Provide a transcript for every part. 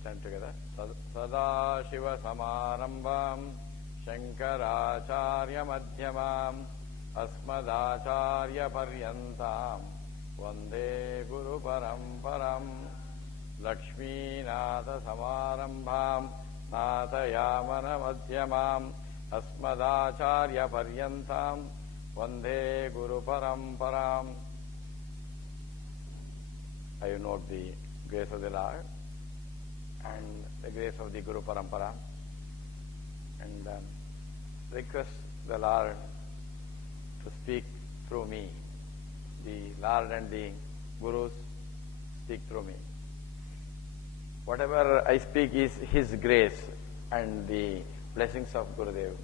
Stand together. Sadashiva Samarambham Shankaracharya Madhyamam Asmadacharya Paryantam Vande Guru Paramparam Lakshmi Nata Samarambham Natayamana Madhyamam Asmadacharya Paryantam Vande Guru Paramparam. I note the grace of the Lord and the grace of the Guru Parampara, and request the Lord to speak through me. The Lord and the Gurus speak through me. Whatever I speak is His grace and the blessings of Gurudev.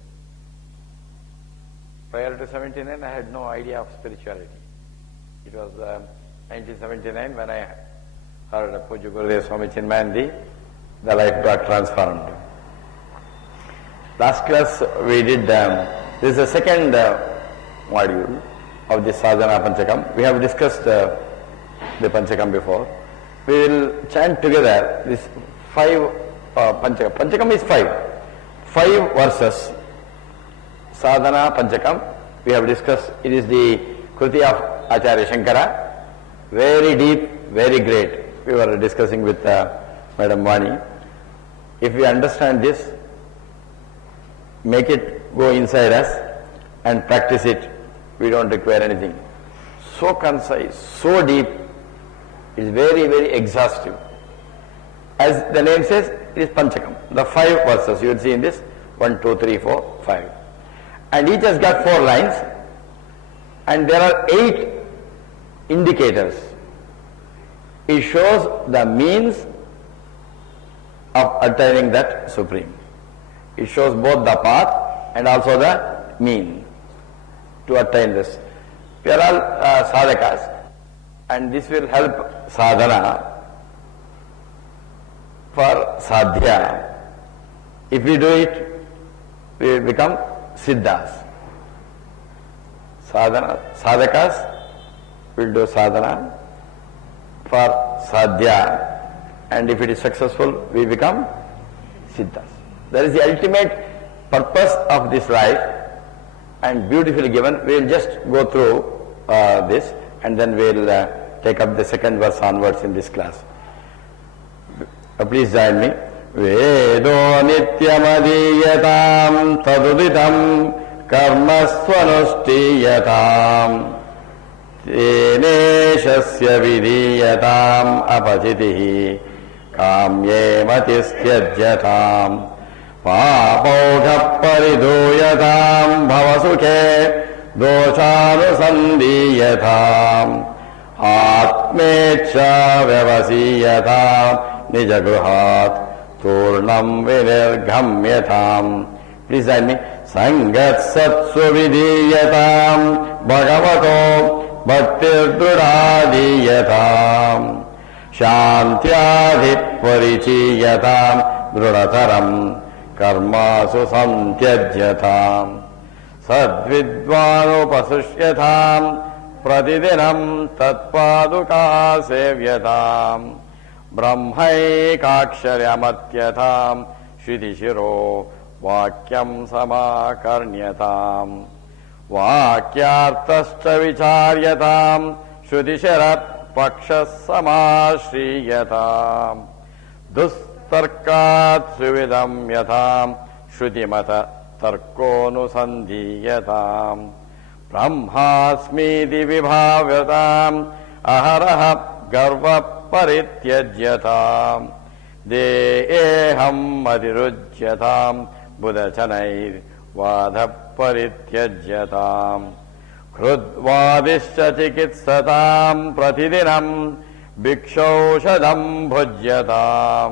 Prior to 79, I had no idea of spirituality. It was 1979 when I heard Puja Gurudev Swami Chinmayandi, the life got transformed. Last class we did, this is the second module of the Sadhana Panchakam. We have discussed the Panchakam before. We will chant together this 5 Panchakam. Panchakam is 5. 5 verses. Sadhana Panchakam, we have discussed, it is the Kruti of Acharya Shankara. Very deep, very great. We were discussing with Madam Vani. If we understand this, make it go inside us and practice it, we don't require anything. So concise, so deep, it is very, very exhaustive. As the name says, it is Panchakam. The 5 verses you will see in this, 1, 2, 3, 4, 5. And each has got 4 lines, and there are 8 indicators. It shows the means of attaining that Supreme. It shows both the path and also the mean to attain this. We are all sadhakas, and this will help sadhana for sadhya. If we do it, we will become siddhas. Sadhakas will do sadhana for sadhya, and if it is successful, we become siddhas. That is the ultimate purpose of this life, and beautifully given. We will just go through this, and then we will take up the second verse onwards in this class. Please join me. Vedo nityamadiyatam taduditam karmasvanushtiyatam teneshasya vidiyatam apachitihi kamye matistyajyatam papaughah pariduyatam bhavasukhe doshanusandiyatam atmecha vyavasiyatam nijagruhat turnam vinirghamyatam. Please join me. Sangat satsu vidiyatam bhagavato bhaktirdrudadiyatam shantyadhi parichiyatam drudataram karmasu santyajyatam sadvidvanupasushyatam pratidinam tatpaduka sevyatam brahmaikaksharyamatyatam shridishiro vakyam samakarnyatam vakyartascha vicharyatam shridisharat pakshas samasriyatam dustarkat suvidam yatam shridimata tarkonusandhiyatam brahmasmiti vibhavyatam aharaha garva parityajyatam deham adirujyatam budachanair vadha parityajyatam krudvadischa chikitsatam pratidinam bhikshaushadam bhujyatam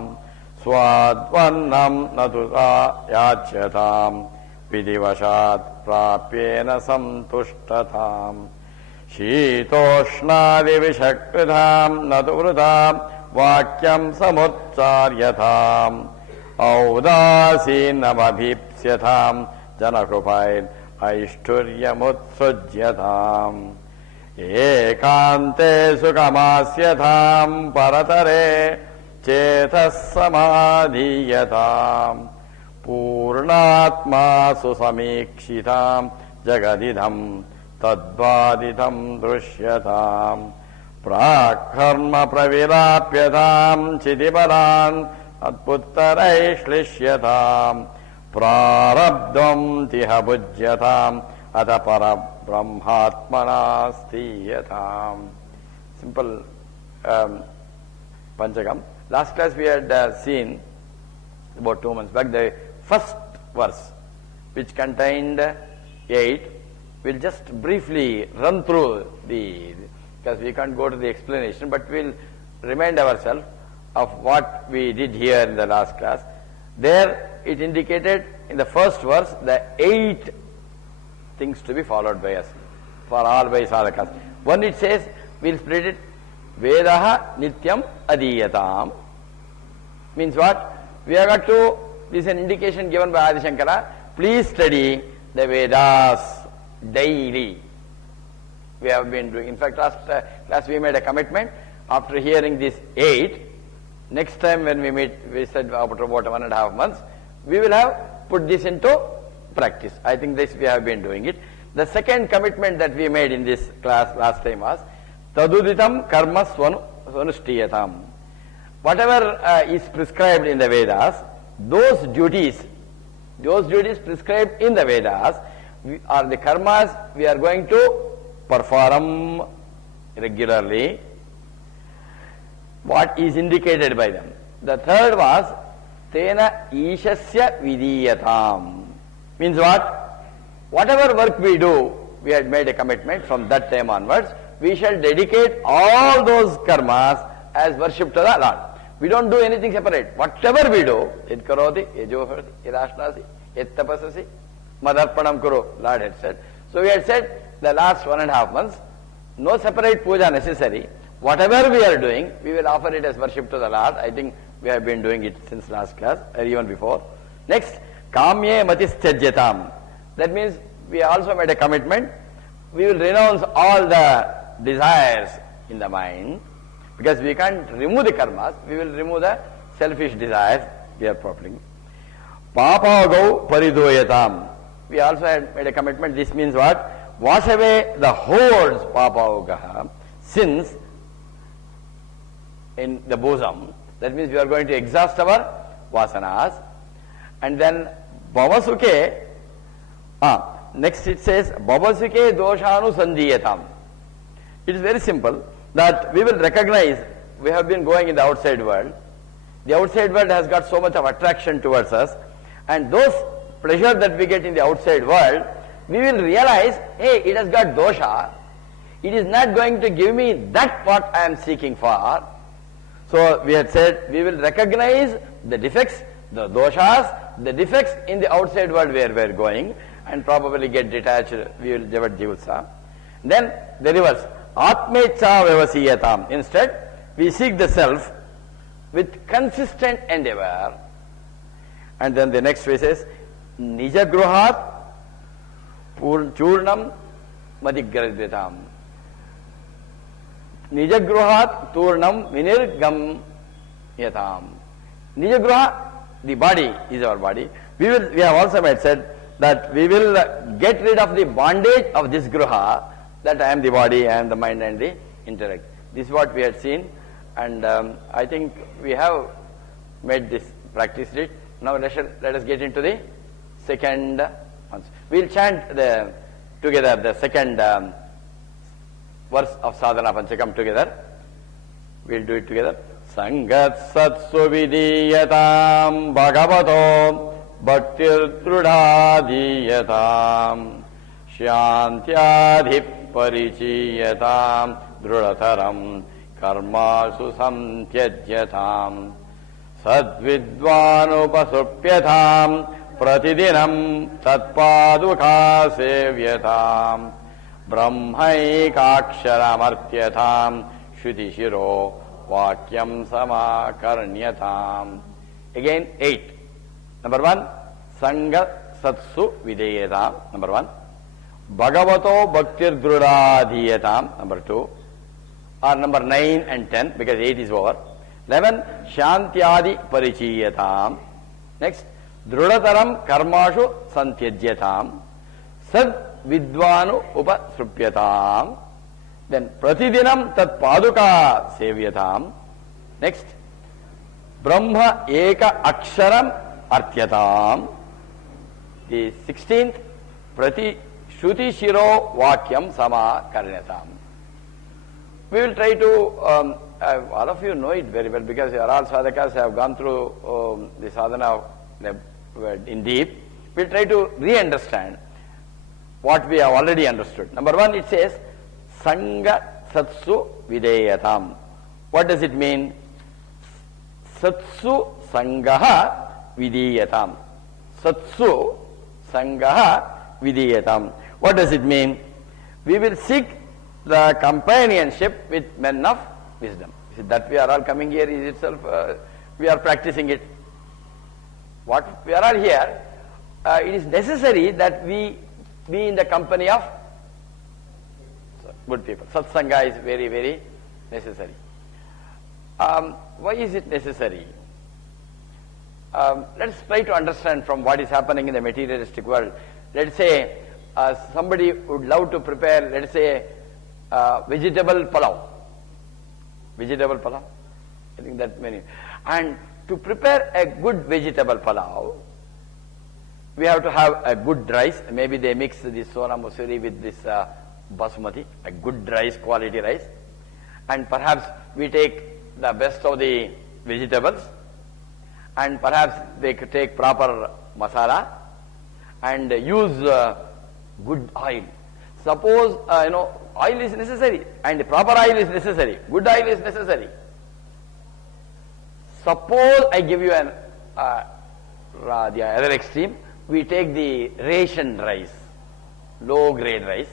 swadvannam natuta yachyatam vidivashat prapyena santushtatam शीतोष्णादि विषकृताम नतुवृताम वाक्यम समुच्चार्यताम औदासीनमभीप्स्यताम जनकृपाय ऐष्ठुर्यमुत्सृज्यताम एकान्ते सुखमास्यताम परतरे चेतः समाधीयताम् पूर्णात्मा सुसमीक्षिताम् जगदिदम् तद्वादितं दृश्यताम् प्राक्कर्म प्रविलाप्यताम् चितिबलान् अत्पुत्तरैश्लिष्यताम् प्रारब्धम् तिह भुज्यताम् अथ परब्रह्मात्मना स्थीयताम्. Simple Panchakam. Last class we had seen about 2 months back the first verse which contained 8. We'll just briefly run through because we can't go to the explanation, but we'll remind ourselves of what we did here in the last class. There it indicated in the first verse the 8 things to be followed by us, for all by sadhakas. One it says, we'll split it, Vedaha Nityam Adiyatam. Means what? We have got to, this is an indication given by Adi Shankara, please study the Vedas daily. We have been doing, in fact last class we made a commitment, after hearing these 8, next time when we meet, we said after about 1.5 months, we will have put this into practice. I think this we have been doing it. The second commitment that we made in this class last time was, Taduditam karma swanusthiyatam. Whatever is prescribed in the Vedas, those duties prescribed in the Vedas are the karmas we are going to perform regularly, what is indicated by them. The third was, Tena Ishasya Vidiyatam. Means what? Whatever work we do, we had made a commitment from that time onwards, we shall dedicate all those karmas as worship to the Lord. We don't do anything separate. Whatever we do, Id karoti, Yajohati, Idashnasi, Id tapasasi, Madarpanam kuro, Lord had said. So we had said the last 1.5 months, no separate puja necessary. Whatever we are doing, we will offer it as worship to the Lord. I think we have been doing it since last class or even before. Next, Kamye Matistyajatam. That means we also made a commitment. We will renounce all the desires in the mind, because we can't remove the karmas, we will remove the selfish desires we are profiting. Papagau Paridoyatam. We also had made a commitment. This means what? Wash away the hordes, Papaugaha, sins in the bosom. That means we are going to exhaust our vasanas. And then Bhavasuke, next it says, Bhavasuke doshanu sandhiyatam. It is very simple that we will recognize we have been going in the outside world. The outside world has got so much of attraction towards us, and those pleasure that we get in the outside world, we will realize, hey, it has got dosha. It is not going to give me that what I am seeking for. So we had said we will recognize the defects, the doshas, the defects in the outside world where we are going, and probably get detached. We will javat jivutsa. Then the reverse. Atmecha Vyavasiyatam. Instead, we seek the self with consistent endeavor. And then the next phrase is Nijagruhat Churnam Madhigradyatam. Nijagruhat Turnam Vinirgam Yatam. Nijagruha, the body is our body. We have also said that we will get rid of the bondage of this gruha, that I am the body, I am the mind and the intellect. This is what we had seen, and I think we have made this, practiced it. Now let us get into the second one. We will chant together the second verse of Sadhana Panchakam together. We will do it together. Sangat Satsu Vidiyatam Bhagavato Bhaktir Trudhadiyatam Shantyadhip Parichiyatam Drudataram Karmasu Samtyajyatam Sadvidvanupasupyatam Pratidinam Tatpaduka Sevyatam Brahmaikaksharam Shudishiro Vakyam Samakarnyatam. Again 8. Number 1, Sangha Satsu Videyatam. Number 1. Bhagavato Bhaktir Drudhadiyatam. Number 2. Or number 9 and 10, because 8 is over. 11. Shantyadi parichiyatam. Next. Drudataram karmashu santyajyatam. Sad vidvanu upasrupyatam. Then pratidinam tat paduka sevyatam. Next. Brahma eka aksharam artyatam. The 16th. Prati Shruti Shiro Vakyam Sama Karnatam. We will try to, all of you know it very well because you are all sadhakas have gone through the sadhana in deep. We will try to re-understand what we have already understood. Number 1, it says Sangha Satsu Videyatam. What does it mean? Satsu Sangaha Videyatam. Satsu Sangaha Videyatam. What does it mean? We will seek the companionship with men of wisdom. That we are all coming here is itself, we are practicing it. What we are all here, it is necessary that we be in the company of good people. Satsanga is very, very necessary. Why is it necessary? Let's try to understand from what is happening in the materialistic world. Let's say somebody would love to prepare, let's say, vegetable pulao. Vegetable pulao. I think that many. And to prepare a good vegetable pulao, we have to have a good rice. Maybe they mix this sona musuri with this basmati, a good rice, quality rice. And perhaps we take the best of the vegetables. And perhaps they could take proper masala and use good oil. Suppose, oil is necessary and proper oil is necessary. Good oil is necessary. Suppose I give you the other extreme. We take the ration rice, low grade rice,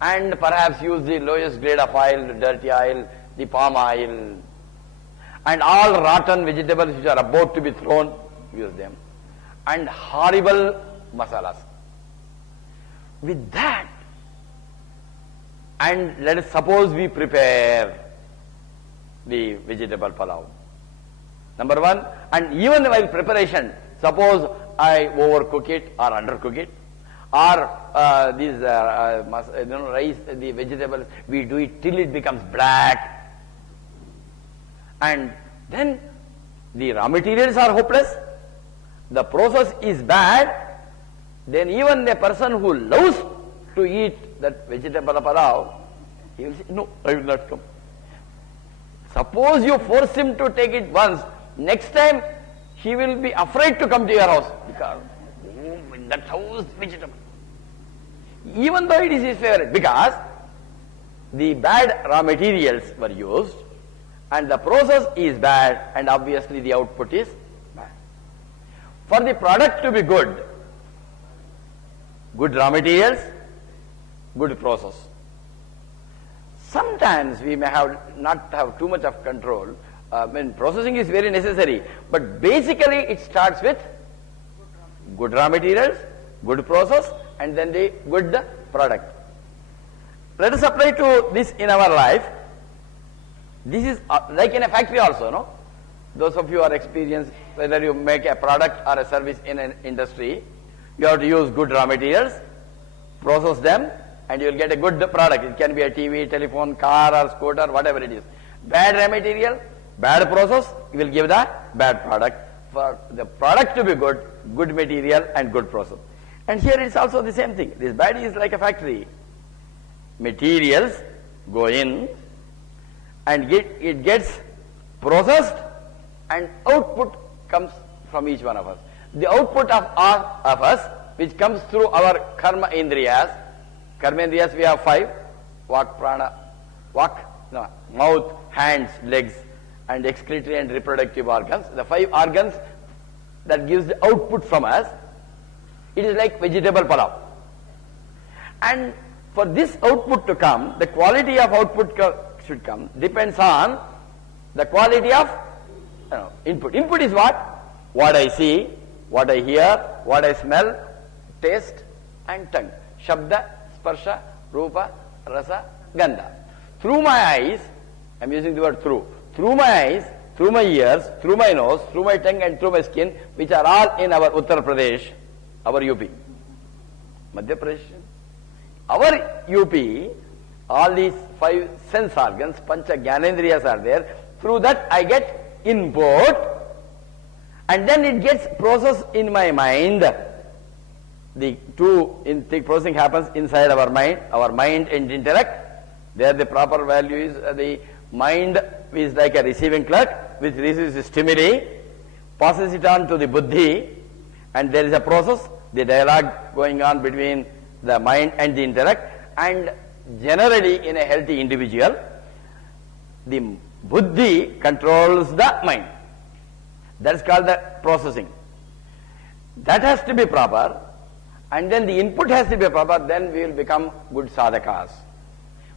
and perhaps use the lowest grade of oil, dirty oil, the palm oil, and all rotten vegetables which are about to be thrown, use them, and horrible masalas. With that, and let us suppose we prepare the vegetable pulao. Number 1, and even while preparation, suppose I overcook it or undercook it, or these rice, the vegetables, we do it till it becomes black, and then the raw materials are hopeless, the process is bad, then even the person who loves to eat that vegetable pulao, he will say, no, I will not come. Suppose you force him to take it once, next time he will be afraid to come to your house because in that house vegetable. Even though it is his favorite, because the bad raw materials were used and the process is bad and obviously the output is bad. For the product to be good, good raw materials, good process. Sometimes we may not have too much of control. Processing is very necessary, but basically it starts with good raw materials, good process, and then the good product. Let us apply to this in our life. This is like in a factory also, no? Those of you who are experienced, whether you make a product or a service in an industry, you have to use good raw materials, process them, and you will get a good product. It can be a TV, telephone, car or scooter, whatever it is. Bad raw material, bad process, you will give the bad product. For the product to be good, good material and good process. And here it's also the same thing. This body is like a factory. Materials go in and it gets processed and output comes from each one of us. The output of all of us, which comes through our karma indriyas. Karma indriyas we have 5. Mouth, hands, legs, and excretory and reproductive organs. The 5 organs that gives the output from us. It is like vegetable pulao. And for this output to come, the quality of output should come, depends on the quality of input. Input is what? What I see, what I hear, what I smell, taste and tongue. Shabda, sparsha, rupa, rasa, gandha. Through my eyes, I am using the word through my eyes, through my ears, through my nose, through my tongue and through my skin, which are all in our Uttar Pradesh, our UP. Madhya Pradesh. Our UP, all these 5 sense organs, Pancha Gyanendriyas are there. Through that I get input and then it gets processed in my mind. The processing happens inside our mind and intellect. There the proper value is the mind is like a receiving clerk which receives the stimuli, passes it on to the buddhi, and there is a process, the dialogue going on between the mind and the intellect, and generally in a healthy individual, the buddhi controls the mind. That is called the processing. That has to be proper, and then the input has to be proper, then we will become good sadhakas.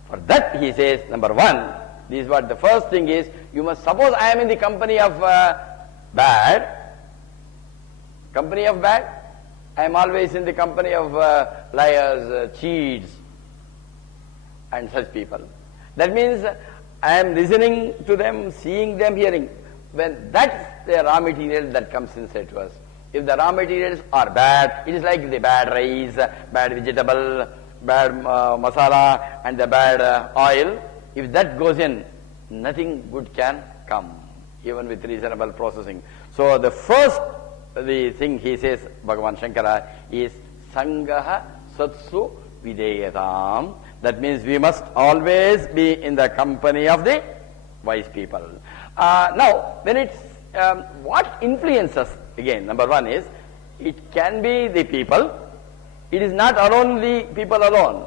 For that he says, number 1, this is what the first thing is, you must suppose I am in the company of bad, I am always in the company of liars, cheats and such people. That means I am listening to them, seeing them, hearing. When that's the raw material that comes inside to us. If the raw materials are bad, it is like the bad rice, bad vegetable, bad masala and the bad oil. If that goes in, nothing good can come, even with reasonable processing. So the first thing he says, Bhagavan Shankara, is Sangaha Satsu Videyatam. That means we must always be in the company of the wise people. Now, when it's what influences, again, number 1 is, it can be the people. It is not alone the people alone.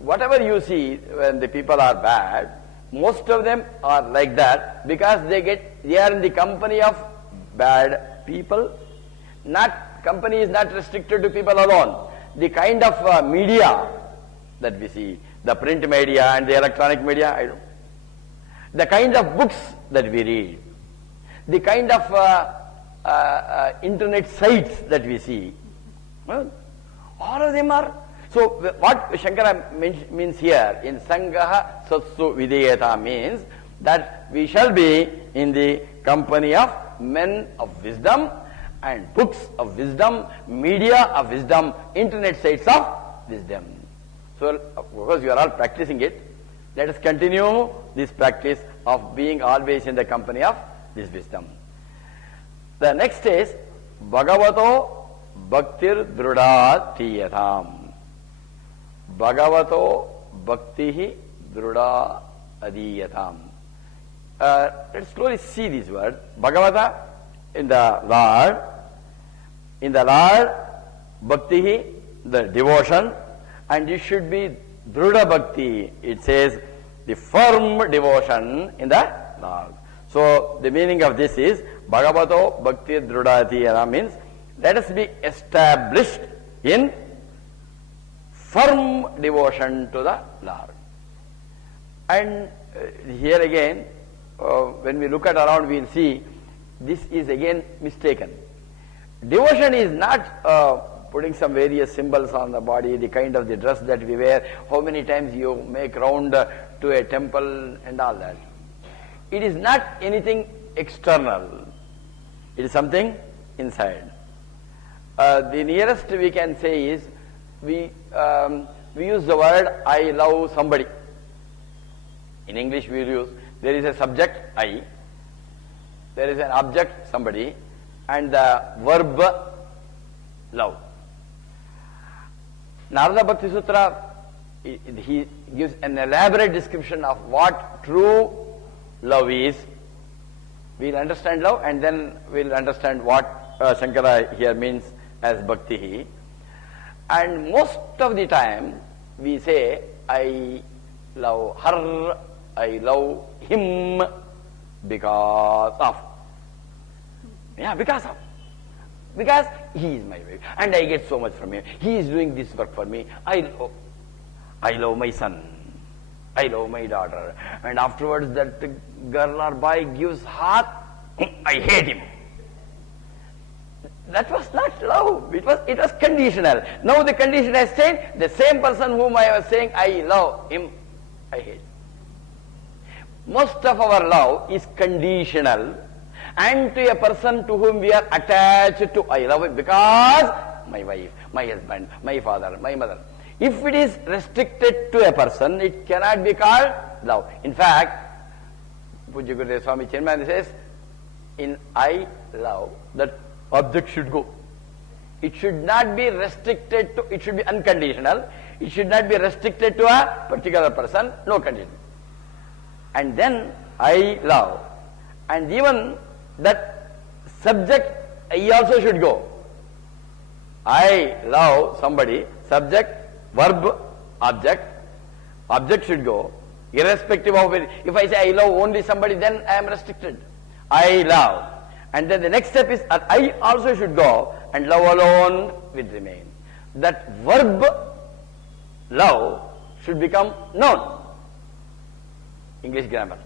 Whatever you see when the people are bad, most of them are like that because they are in the company of bad people. Company is not restricted to people alone. The kind of media that we see, the print media and the electronic media, the kind of books that we read, the kind of internet sites that we see, all of them are. So what Shankara means here in Sangaha Satsu Videyata means that we shall be in the company of men of wisdom and books of wisdom, media of wisdom, internet sites of wisdom. So because you are all practicing it, let us continue this practice of being always in the company of this wisdom. The next is Bhagavato Bhaktir Druda Tiyatham. Bhagavato Bhaktihi Druda Adiyatham. Let's slowly see this word. Bhagavata, in the Lord. In the Lord, Bhaktihi, the devotion. And it should be Druda Bhakti. It says the firm devotion in the Lord. So the meaning of this is Bhagavato Bhakti Druda Adiyatham means let us be established in firm devotion to the Lord. And here again, when we look at around, we will see this is again mistaken. Devotion is not putting some various symbols on the body, the kind of the dress that we wear, how many times you make round to a temple and all that. It is not anything external. It is something inside. The nearest we can say is we use the word I love somebody. In English we use, there is a subject I, there is an object somebody, and the verb love. Narada Bhakti Sutra, he gives an elaborate description of what true love is. We'll understand love and then we'll understand what Shankara here means as bhakti. And most of the time we say I love her, I love him because of. Yeah, because of. Because he is my wife and I get so much from him. He is doing this work for me. I love my son. I love my daughter. And afterwards that girl or boy gives heart, I hate him. That was not love. It was conditional. Now the condition has changed. The same person whom I was saying I love him, I hate. most of our love is conditional, and to a person to whom we are attached to, I love it because my wife, my husband, my father, my mother. If it is restricted to a person, it cannot be called love. In fact, Pujya Gurudev Swami Chinmaya says, in I love, that object should go. It should not be restricted to, it should be unconditional. It should not be restricted to a particular person, no condition. And then I love. And even that subject, I also should go. I love somebody, subject, verb, object. Object should go, irrespective of it. If I say I love only somebody, then I am restricted. I love. And then the next step is I also should go, and love alone will remain. That verb, love, should become noun. English grammar.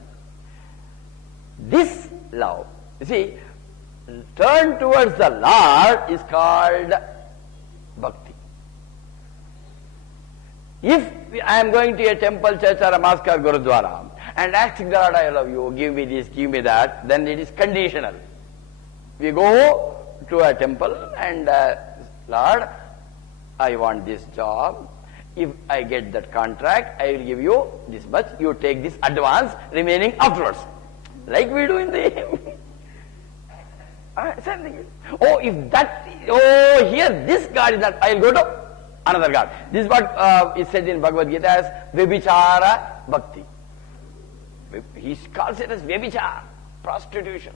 This love, you see, turn towards the Lord is called bhakti. If I am going to a temple, church or a mosque or gurudwara and asking the Lord, I love you, give me this, give me that, then it is conditional. We go to a temple and Lord, I want this job. If I get that contract, I will give you this much. You take this advance, remaining afterwards. Like we do in the same thing. Oh, if that, oh, here this God is not, I will go to another God. This is what is said in Bhagavad Gita as Vibhichara Bhakti. He calls it as Vibhichara, prostitution.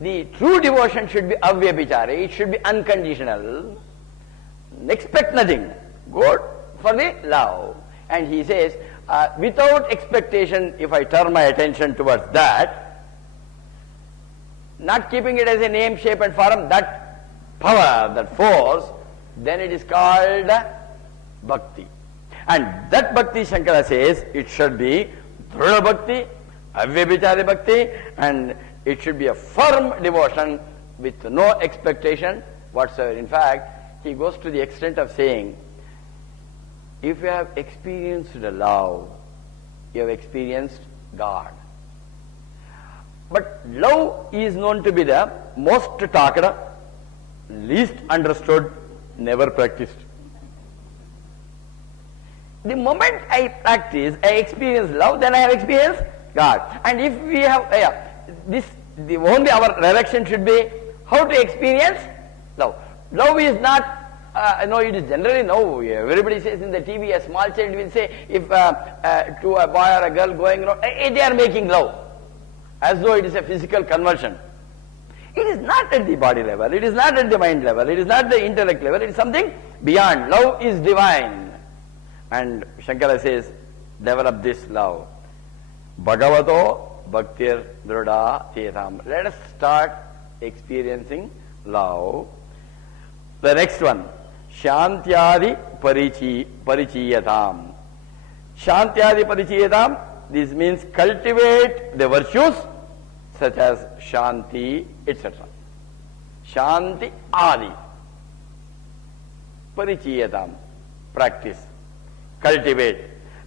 The true devotion should be avyabhichara, it should be unconditional. Expect nothing. Go for the love. And he says, without expectation, if I turn my attention towards that, not keeping it as a name, shape and form, that power, that force, then it is called bhakti. And that bhakti, Shankara says, it should be Dhrudha Bhakti, Avyabhichari Bhakti, and it should be a firm devotion with no expectation whatsoever. In fact, he goes to the extent of saying, if you have experienced the love, you have experienced God. But love is known to be the most talked, least understood, never practiced. The moment I practice, I experience love, then I have experienced God. And if we have the only our direction should be how to experience love. Love is not, no, it is generally no. Everybody says in the TV, a small child will say, if to a boy or a girl going around, they are making love, as though it is a physical conversion. It is not at the body level, it is not at the mind level, it is not the intellect level, it is something beyond. Love is divine. And Shankara says, develop this love. Bhagavato Bhaktir Dhrudha Tetam. Let us start experiencing love. The next one, Shantyadi Parichiyatam. Shantyadi Parichiyatam, this means cultivate the virtues such as Shanti, etc. Shanti Adi. Parichiyatam, practice, cultivate.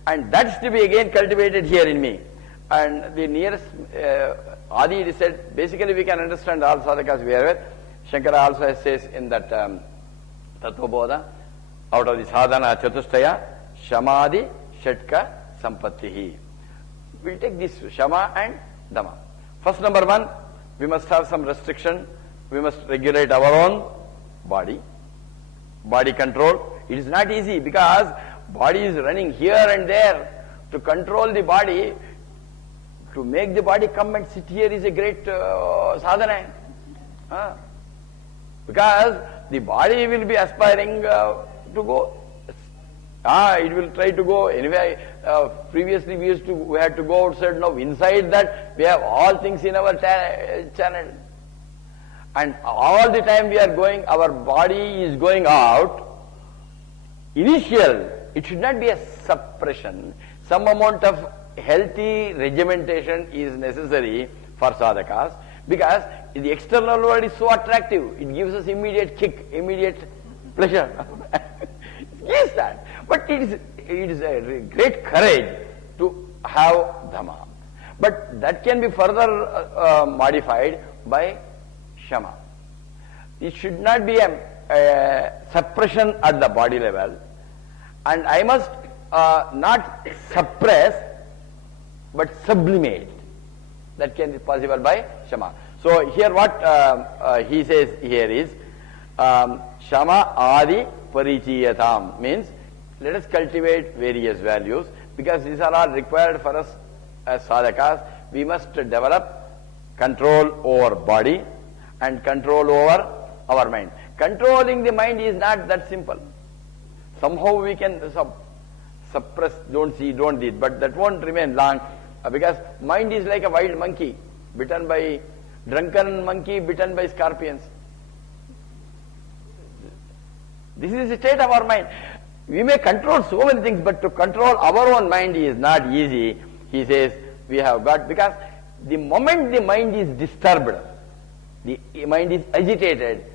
And that is to be again cultivated here in me. And the nearest Adi, it is said, basically we can understand all sadhakas we are with. Shankara also says in that Tattvabodha, out of the sadhana chatushtaya, Shamadi Shatka Sampattihi. We will take this Shama and Dhamma. First, number one, we must have some restriction. We must regulate our own body. Body control. It is not easy because body is running here and there. To control the body, to make the body come and sit here is a great sadhana. Because the body will be aspiring to go. It will try to go. Anyway, previously we had to go outside. Now inside that we have all things in our channel. And all the time we are going, our body is going out. Initial, it should not be a suppression. Some amount of healthy regimentation is necessary for sadhakas, because the external world is so attractive. It gives us immediate kick, immediate pleasure. It gives that. But it is a great courage to have Dhamma. But that can be further modified by Shama. It should not be a suppression at the body level, and I must not suppress but sublimate. That can be possible by Shama. So here what he says here is Shama Adi Parichiyatam, means let us cultivate various values, because these are all required for us as sadhakas. We must develop control over body and control over our mind. Controlling the mind is not that simple. Somehow we can suppress, don't see, don't eat, but that won't remain long, because mind is like a wild monkey, bitten by drunken monkey, bitten by scorpions. This is the state of our mind. We may control so many things, but to control our own mind is not easy. He says we have got, because the moment the mind is disturbed, the mind is agitated,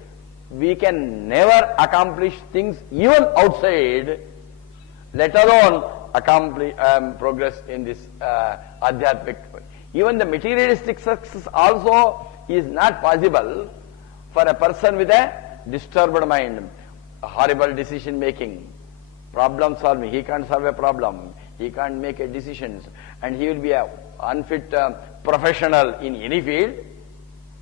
we can never accomplish things even outside, let alone accomplish progress in this adhyatmic. Even the materialistic success also is not possible for a person with a disturbed mind, a horrible decision making, problem solving. He can't solve a problem, he can't make a decisions, and he will be a unfit professional in any field,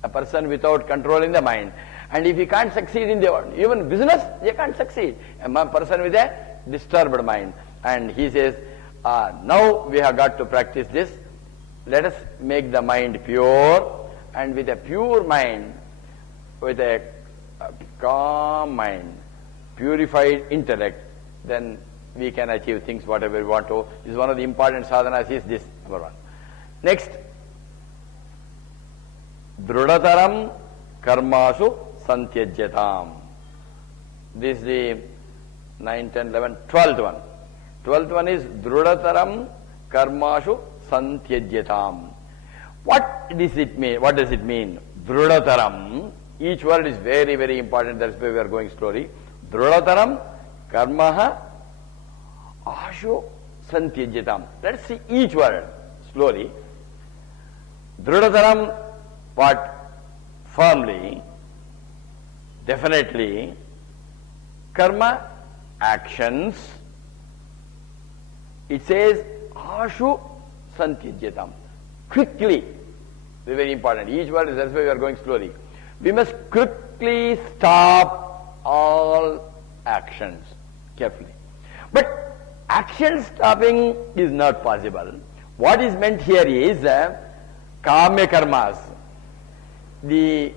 a person without controlling the mind. And if he can't succeed in the even business, they can't succeed, a person with a disturbed mind. And he says, now we have got to practice this. Let us make the mind pure, and with a pure mind, with a calm mind, purified intellect, then we can achieve things whatever we want to. This is one of the important sadhanas, is this, number one. Next, Drudataram Karmasu Santyajyatam. This is the 9, 10, 11, 12th one. 12th one is Drudataram Karmashu Santyajyatam. What does it mean? What does it mean? Drudataram. Each word is very, very important. That's why we are going slowly. Drudataram Karmaha Ashu Santyajyatam. Let's see each word slowly. Drudataram, what? Firmly, definitely. Karma, actions. It says Ashu Santyajyatam. Quickly. Very, very important. Each word is, that's why we are going slowly. We must quickly stop all actions. Carefully. But action stopping is not possible. What is meant here is Kamya karmas. The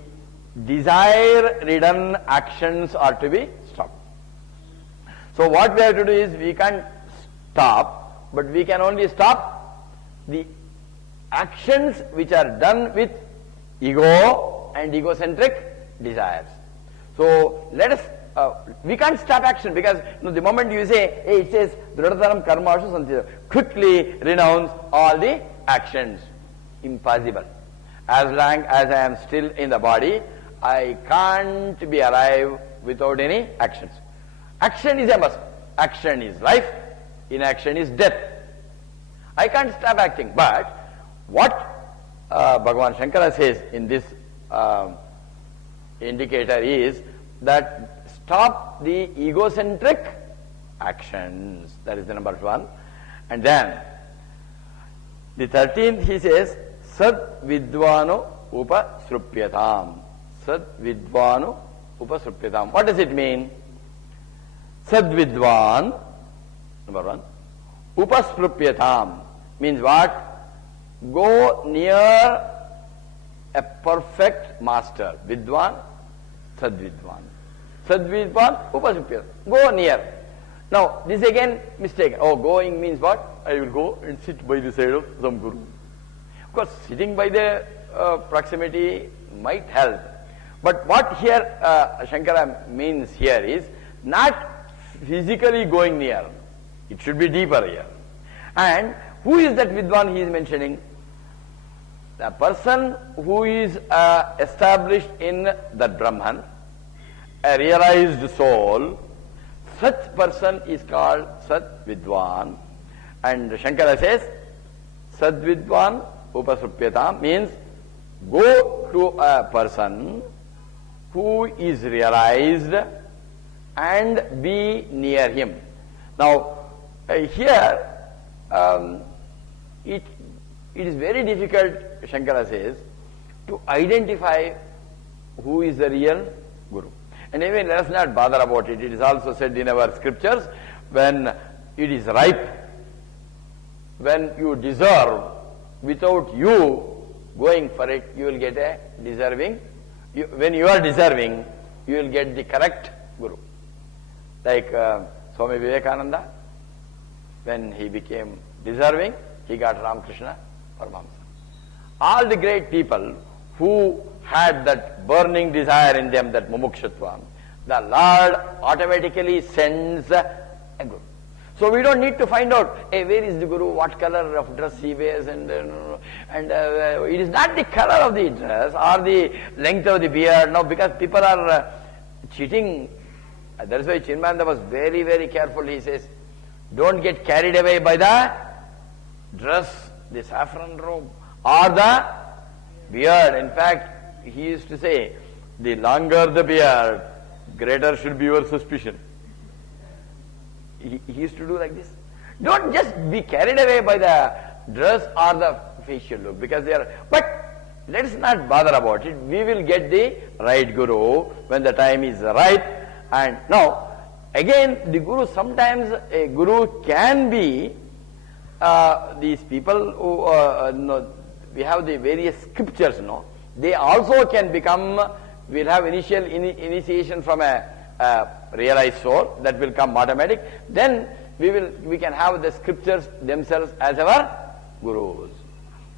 desire-ridden actions are to be stopped. So what we have to do is, we can't stop, but we can only stop the actions which are done with ego and egocentric desires. So let us, we can't stop action, because the moment you say, hey, it says Drudataram Karmashu Santyajyatam, quickly renounce all the actions. Impossible. As long as I am still in the body, I can't be alive without any actions. Action is a must. Action is life, inaction is death. I can't stop acting. But what Bhagavan Shankara says in this indicator is that stop the egocentric actions. That is the number one. And then the 13th he says, Sad Vidvano Upasrupyatam. Sad Vidvano Upasrupyatam. What does it mean? Sad Vidvan, number one. Upasrupyatam means what? Go near a perfect master. Vidvan, Sad Vidvan. Sad Vidvan, Upasrupyatam. Go near. Now, this again mistake. Oh, going means what? I will go and sit by the side of some guru. Of course, sitting by the proximity might help. But what here Shankara means here is not physically going near. It should be deeper here. And who is that Vidwan he is mentioning? The person who is established in that Brahman, a realized soul. Such person is called Sat Vidwan. And Shankara says, Sad Vidwan upasrupyatam means go to a person who is realized and be near him. Now, here it is very difficult, Shankara says, to identify who is the real Guru. And even let us not bother about it. It is also said in our scriptures, when it is ripe, when you deserve, without you going for it, you will get a deserving. When you are deserving, you will get the correct Guru. Like Swami Vivekananda, when he became deserving, he got Ramakrishna Paramahamsa. All the great people who had that burning desire in them, that mumukshutva, the Lord automatically sends a Guru. So we don't need to find out, hey, where is the Guru, what color of dress he wears, and it is not the color of the dress or the length of the beard, no, because people are cheating. That's why Chinmaya was very, very careful. He says, don't get carried away by the dress, the saffron robe, or the beard. In fact, he used to say, the longer the beard, greater should be your suspicion. He used to do like this. Don't just be carried away by the dress or the facial look, because they are, but let us not bother about it. We will get the right Guru when the time is right. And now, again, the Guru, sometimes a Guru can be these people who, we have the various scriptures, they also can become, we'll have initial initiation from a realized soul, that will come automatic. Then we can have the scriptures themselves as our Gurus.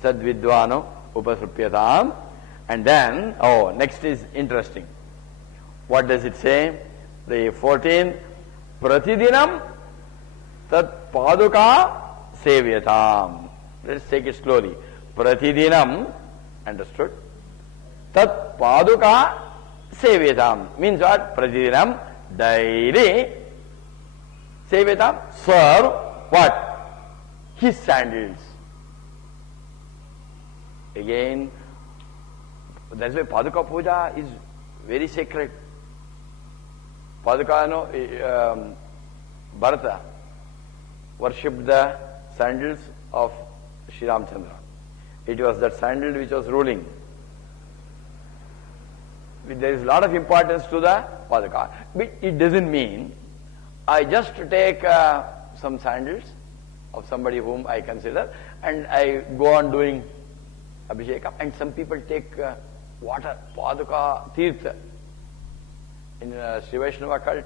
Sadvidvano upasrupyatam. And then, next is interesting. What does it say? The 14th, Pratidinam tat paduka sevyatam. Let's take it slowly. Pratidinam, understood? Tat paduka sevyatam means what? Pratidinam, daily. Sevyatam, serve what? His sandals. Again, that's why Paduka Puja is very sacred. Paduka, Bharata worshipped the sandals of Sri Ramchandra. It was that sandal which was ruling. There is a lot of importance to the Paduka. But it doesn't mean I just take some sandals of somebody whom I consider and I go on doing Abhishekam. And some people take water, Paduka Tirtha. In Sri Vaishnava cult,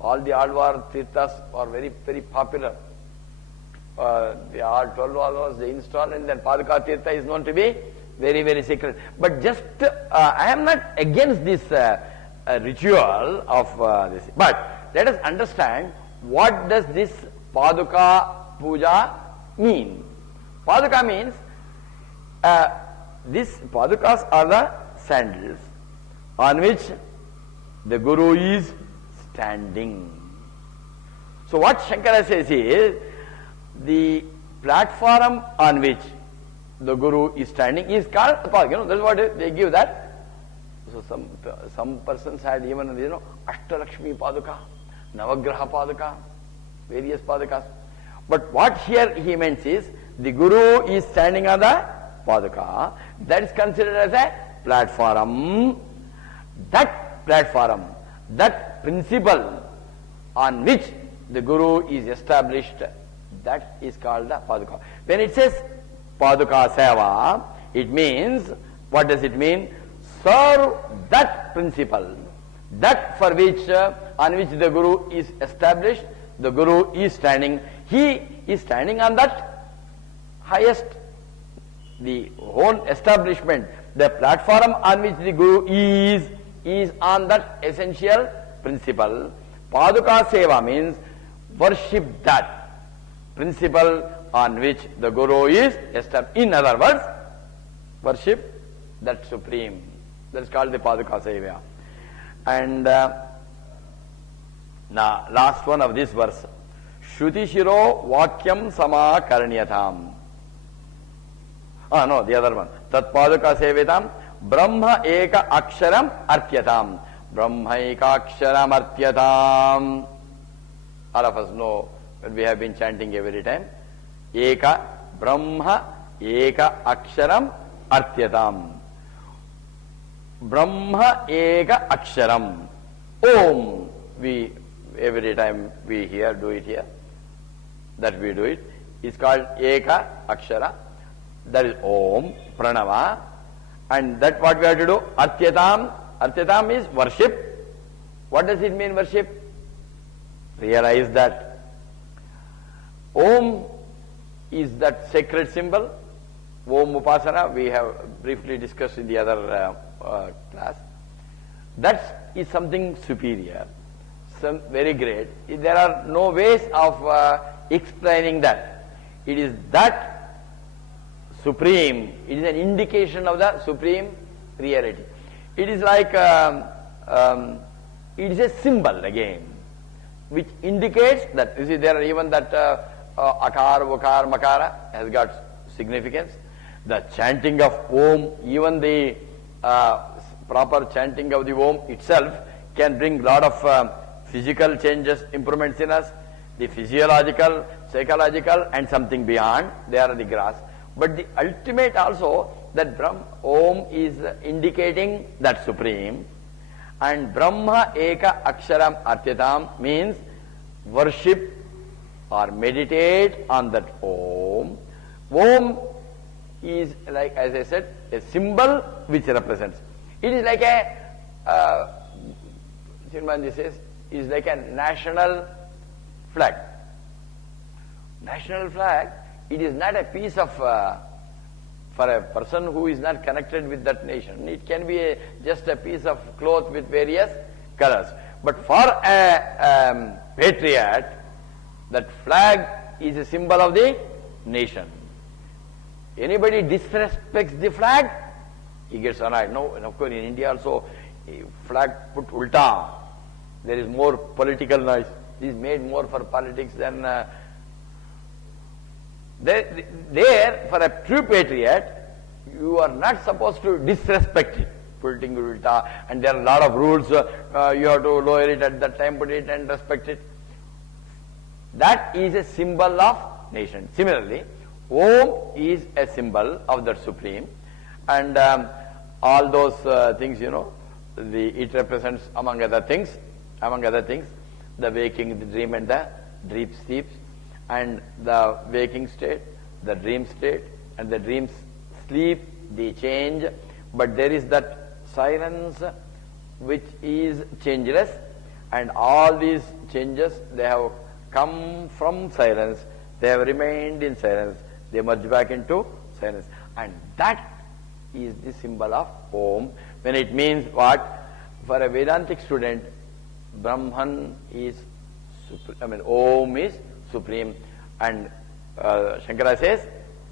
all the Alvar Tirthas are very, very popular. They are 12 Alvars they install, and then Paduka Tirtha is known to be very, very sacred. But just, I am not against this ritual of this. But let us understand, what does this Paduka Puja mean? Paduka means, these Padukas are the sandals on which the Guru is standing. So what Shankara says is, the platform on which the Guru is standing is called Paduka. That's what they give that. So some persons had even, Ashtalakshmi Paduka, Navagraha Paduka, various Padukas. But what here he means is, the Guru is standing on the Paduka. That is considered as a platform. That platform, that principle on which the Guru is established, that is called the Paduka. When it says Paduka Seva, it means, what does it mean? Serve that principle, that for which, on which the Guru is established, the Guru is standing. He is standing on that highest, the whole establishment, the platform on which the Guru is on that essential principle. Paduka Seva means worship that principle on which the Guru is established. In other words, worship that supreme. That is called the Paduka Seva. And now, last one of this verse. Shruti Shiro Vakyam Sama Karnyatham. No, the other one. Tat paduka sevitam brahma eka aksharam artyatam. Brahma eka aksharam artyatam. All of us know when we have been chanting every time. Eka brahma eka aksharam artyatam. Brahma eka aksharam. Om. We every time we hear, do it here. That we do it. It's called eka akshara. That is Om, Pranava. And that what we have to do? Artyatam. Artyatam is worship. What does it mean, worship? Realize that Om is that sacred symbol. Om Upasana, we have briefly discussed in the other class. That is something superior, some very great. There are no ways of explaining that. It is that supreme, it is an indication of the supreme reality. It is like, it is a symbol again, which indicates that, you see there are even that akar, vakar, makara has got significance. The chanting of Om, even the proper chanting of the Om itself can bring lot of physical changes, improvements in us, the physiological, psychological and something beyond, they are the grass. But the ultimate also, that Brahma, Om is indicating that supreme, and Brahma eka aksharam artyatam means worship or meditate on that Om. Om is like, as I said, a symbol which represents. It is like a, Chinmanji says, is like a national flag. National flag, it is not a piece of, for a person who is not connected with that nation, it can be just a piece of cloth with various colors. But for a patriot, that flag is a symbol of the nation. Anybody disrespects the flag, he gets annoyed. No, and of course in India also, flag put ulta, there is more political noise. It is made more for politics than there, for a true patriot, you are not supposed to disrespect it, putting ulta, and there are a lot of rules. You have to lower it at that time, put it and respect it. That is a symbol of nation. Similarly, Om is a symbol of the Supreme, and all those things, you know, it represents among other things, the waking, the dream and the dream sleeps, and the waking state, the dream state, and the dream sleep, they change, but there is that silence which is changeless, and all these changes, they have come from silence, they have remained in silence, they merge back into silence, and that is the symbol of Om. When it means what? For a Vedantic student, Brahman is supreme, Om is supreme, and Shankara says,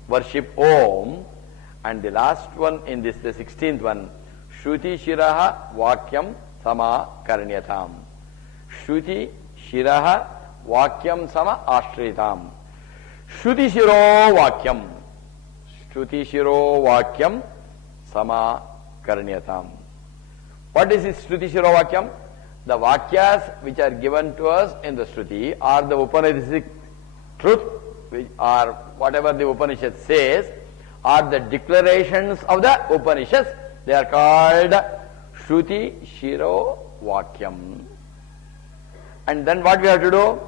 worship Om. And the last one in this, the 16th one, Shruti Shiraha Vakyam Sama Karnyatam. Shruti Shiraha Vakyam Sama Ashritam. Shruti Shiro Vakyam. Shruti Shiro Vakyam Sama Karnyatam. What is this Shruti Shiro Vakyam? The Vakyas which are given to us in the Shruti are the Upanishadic truth, which are whatever the Upanishad says, are the declarations of the Upanishads. They are called Shruti Shiro Vakyam. And then what we have to do?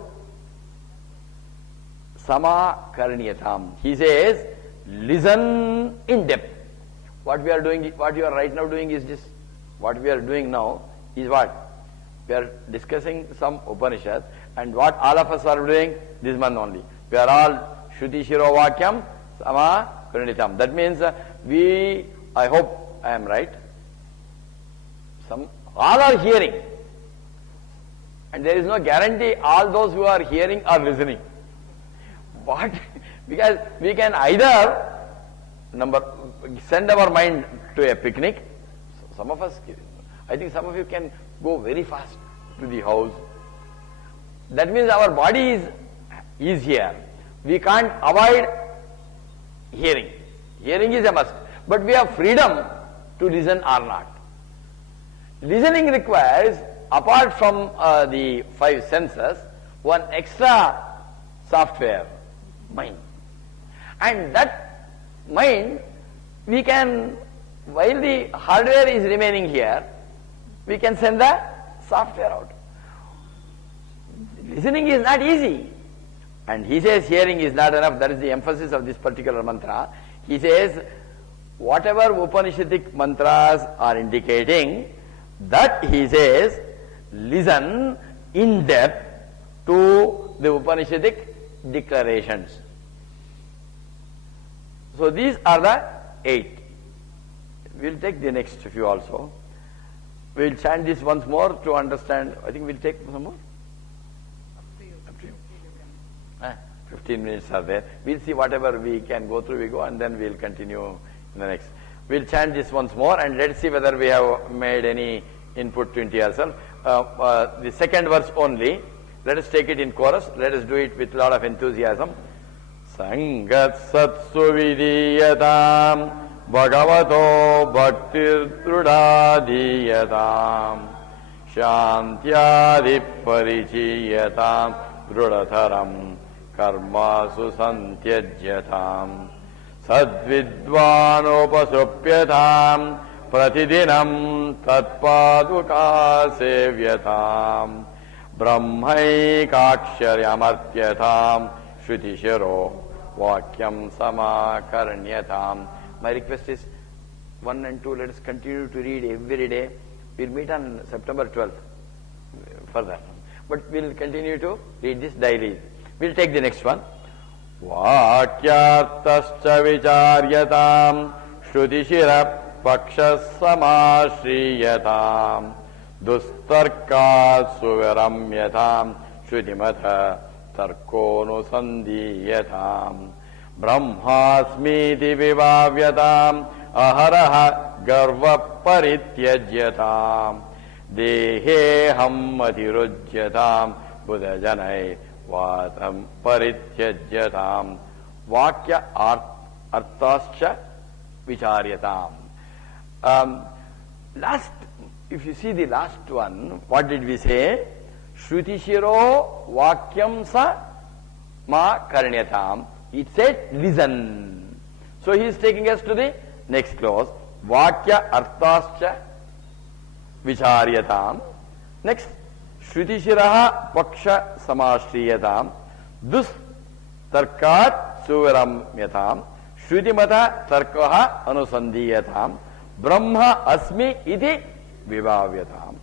Sama Karnyatam. He says, listen in depth. What we are doing, what you are right now doing is this. What we are doing now is what? We are discussing some Upanishads, and what all of us are doing, this month only. We are all Shruti Shiro Vakyam Sama Karnyatam. That means I hope I am right. All are hearing. And there is no guarantee all those who are hearing are listening. What? Because we can either send our mind to a picnic. Some of us, I think some of you can go very fast to the house. That means our body is here. We can't avoid hearing. Hearing is a must. But we have freedom to listen or not. Listening requires, apart from the five senses, one extra software, mind. And that mind, we can, while the hardware is remaining here, we can send the software out. Listening is not easy. And he says hearing is not enough. That is the emphasis of this particular mantra. He says whatever Upanishadic mantras are indicating, that he says listen in depth to the Upanishadic declarations. So these are the 8. We will take the next few also. We will chant this once more to understand. I think we will take some more. Up to you. 15 minutes are there. We will see whatever we can go through, we go, and then we will continue in the next. We will chant this once more and let's see whether we have made any input into ourselves. The second verse only. Let us take it in chorus. Let us do it with a lot of enthusiasm. Sangat satsu vidiyatam bhagavato bhaktir drudadiyatam shantyadi parichiyatam drudatharam karmasu santyajyatam sadvidvanopasupyatam pratidinam tatpaduka sevyatam brahmaikaksharyamartyatam shruti-shiro vakyam samakarnyatam. My request is 1 and 2, let us continue to read every day. We will meet on September 12th further. But we will continue to read this daily. We will take the next one. Vakyartascha vicharyatam shruti-shira pakshassamashriyatam dustarkat suviramyatam shrutimata tarkonusandhiyatam brahmasmiti vivavyatam aharaha garva parityajyatam deheham atirujyatam buddhajanai vatam parityajyatam vakya arthascha vicharyatam. Last, if you see the last one, what did we say? Shruti-shiro vakyam sa ma karnyatam. It said listen. So he is taking us to the next clause. Vakya arthascha vicharyatam. Next, Shruti-shiraha paksha samashriyatam. Dus tarkat suviramyatam. Shrutimata tarkaha anusandhiyatam. Brahma asmi iti vibhavyatam.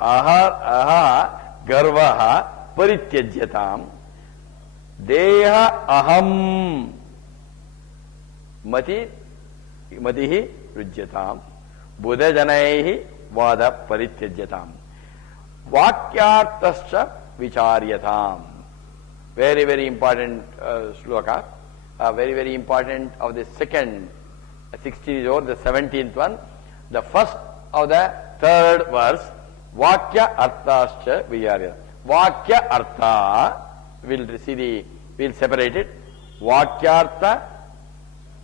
Aha garvaha parityajyatam. Deha aham matihi rujyatam. Buddha janaihi vada parityajyatam. Vakyartascha vicharyatam. Very, very important sloka. Very, very important of the second 16 is over, the 17th one. The first of the third verse. Vakya arthascha vicharyatam. Vakya artha. We'll separate it. Vakyartha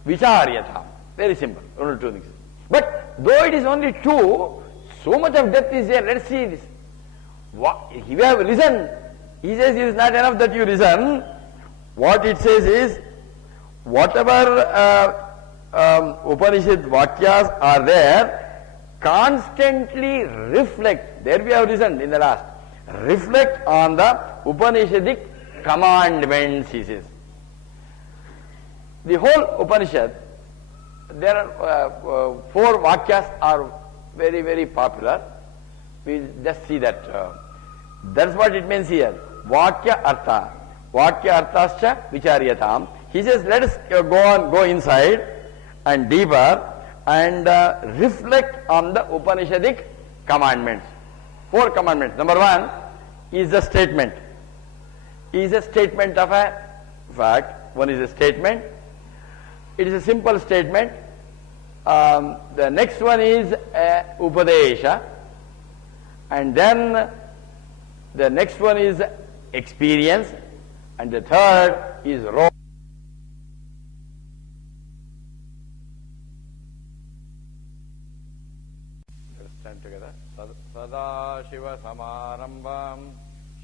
vicharyatam. Very simple. Only 2 things. But though it is only 2, so much of depth is there. Let's see this. If you have listened, he says it is not enough that you listen. What it says is, whatever Upanishad Vakyas are there, constantly reflect. There we have listened in the last. Reflect on the Upanishadic commandments, he says. The whole Upanishad, there are 4 Vakyas are very, very popular. We just see that. That's what it means here. Vakya artha. Vakya arthascha vicharyatam. He says, let us go inside and deeper and reflect on the Upanishadic commandments. 4 commandments. Number 1 is the statement. Is a statement of a fact. One is a statement. It is a simple statement. The next one is upadesha. And then the next one is experience. And the third is Stand together. Sadashiva Samarambham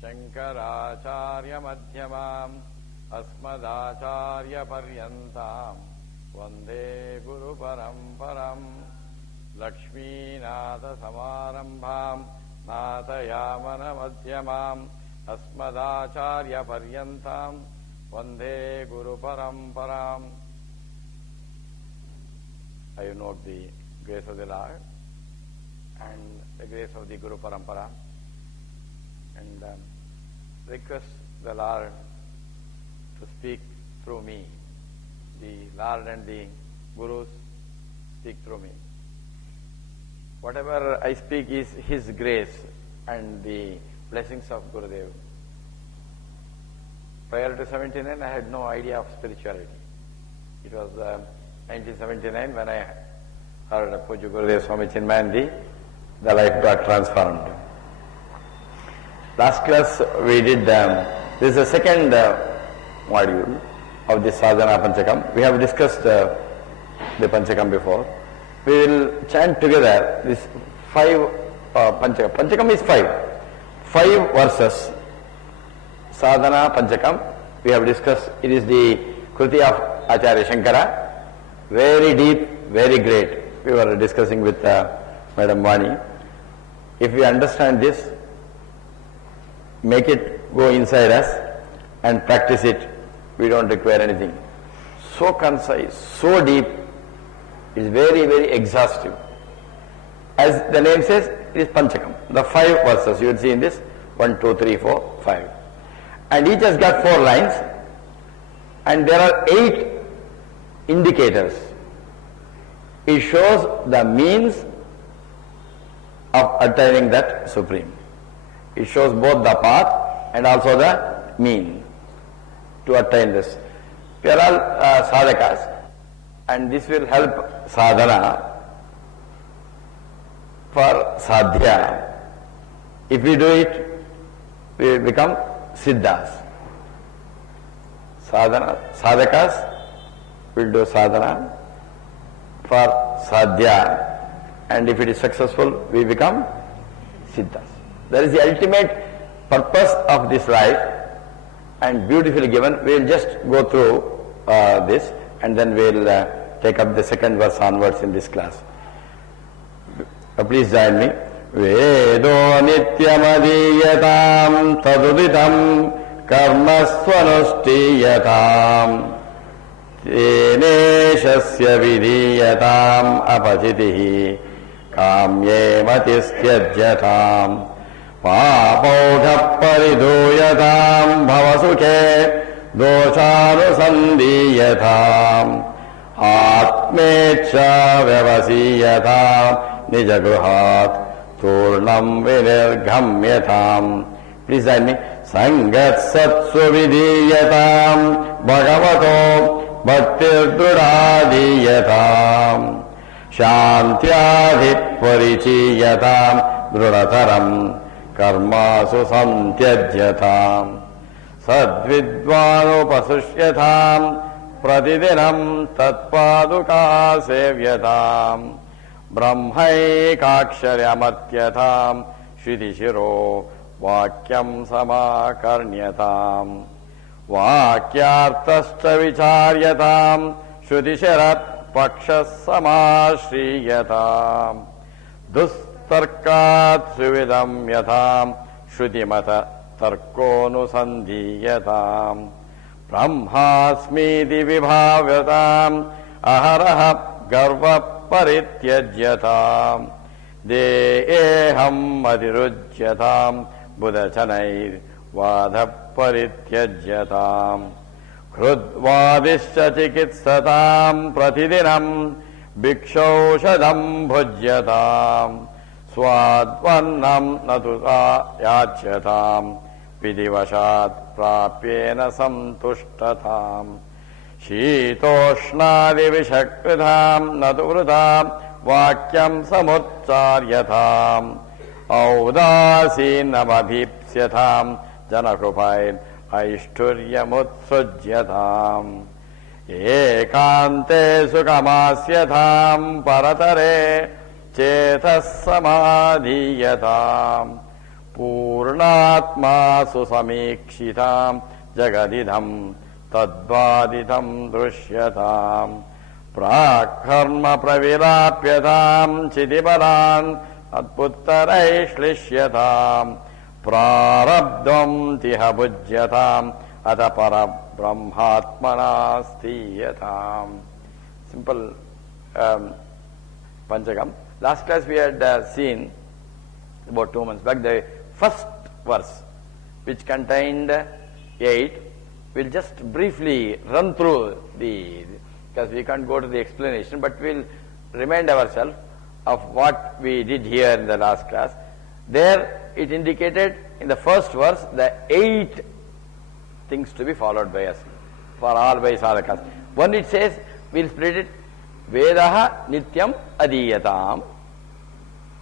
Shankaracharya Madhyamam Asmadacharya Paryantam Vande Guru Paramparam Lakshmi Nata Samarambham Natayamana Madhyamam Asmadacharya Paryantam Vande Guru Paramparam. I invoke the grace of the Lord and the grace of the Guru Parampara and request the Lord to speak through me. The Lord and the Gurus speak through me. Whatever I speak is His grace and the blessings of Gurudev. Prior to 79, I had no idea of spirituality. It was 1979 when I heard Puja Gurudev Swami Chinmayanandi, the life got transformed. Last class we did, this is the second module of the Sadhana Panchakam. We have discussed the Panchakam before. We will chant together this 5 Panchakam. Panchakam is 5. 5 verses. Sadhana Panchakam, we have discussed, it is the Kruti of Acharya Shankara. Very deep, very great. We were discussing with Madam Vani. If we understand this, make it go inside us and practice it, we don't require anything. So concise, so deep, it is very, very exhaustive. As the name says, it is Panchakam. The 5 verses you will see in this, 1, 2, 3, 4, 5. And each has got 4 lines, and there are 8 indicators. It shows the means of attaining that Supreme. It shows both the path and also the mean to attain this. We are all sadhakas, and this will help sadhana for sadhya. If we do it, we will become siddhas. Sadhakas will do sadhana for sadhya, and if it is successful, we become siddhas. That is the ultimate purpose of this life, and beautifully given. We will just go through this, and then we will take up the second verse onwards in this class. Please join me. Vedo nityamadiyatam taduditam karmasvanushtiyatam teneshasya vidiyatam apachitihi kamye matistyajyatam papaughah pariduyatam bhavasukhe doshanusandiyatam atmecha vyavasiyatam nijagruhat turnam vinirghamyatam. Please join me. Sangat satsu vidiyatam bhagavato bhaktirdrudadiyatam shantyadhip parichiyatam drudataram karmasu santyajyatam sadvidvanupasushyatam pratidinam tatpaduka sevyatam brahmaikaksharyamatyataam shridishiro vakyam samakarnyatam vakyartascha vicharyatam shridisharat pakshas samasriyatam dustarkat suvidam yatam shridimata tarkonusandhiyatam brahmasmiti vibhavyatam aharaha garva parityajyatam deham adirujyatam budachanair vadha parityajyatam krudvadischa chikitsatam pratidinam bhikshaushadam bhujyatam swadvannam natuta yachyatam vidivashat prapyena santushtatam शीतोष्णादि विषकृताम नतुवृताम वाक्यम समुच्चार्यताम औदासीनमभीप्स्यताम जनकृपाय ऐष्ठुर्यमुत्सृज्यताम एकान्ते सुखमास्यताम परतरे चेतः समाधीयताम् पूर्णात्मा सुसमीक्षिताम् जगदिदम् तद्वादितं दृश्यताम् प्राक्कर्म प्रविलाप्यताम् चितिबलान् अत्पुत्तरैश्लिष्यताम् प्रारब्धम् तिह भुज्यताम् अथ परब्रह्मात्मना स्थीयताम्. Simple Panchakam. Last class we had seen about 2 months back the first verse which contained 8. We'll just briefly run through because we can't go to the explanation, but we'll remind ourselves of what we did here in the last class. There it indicated in the first verse the 8 things to be followed by us, for all by sadhakas. One it says, we'll split it, Vedaha Nityam Adiyatam.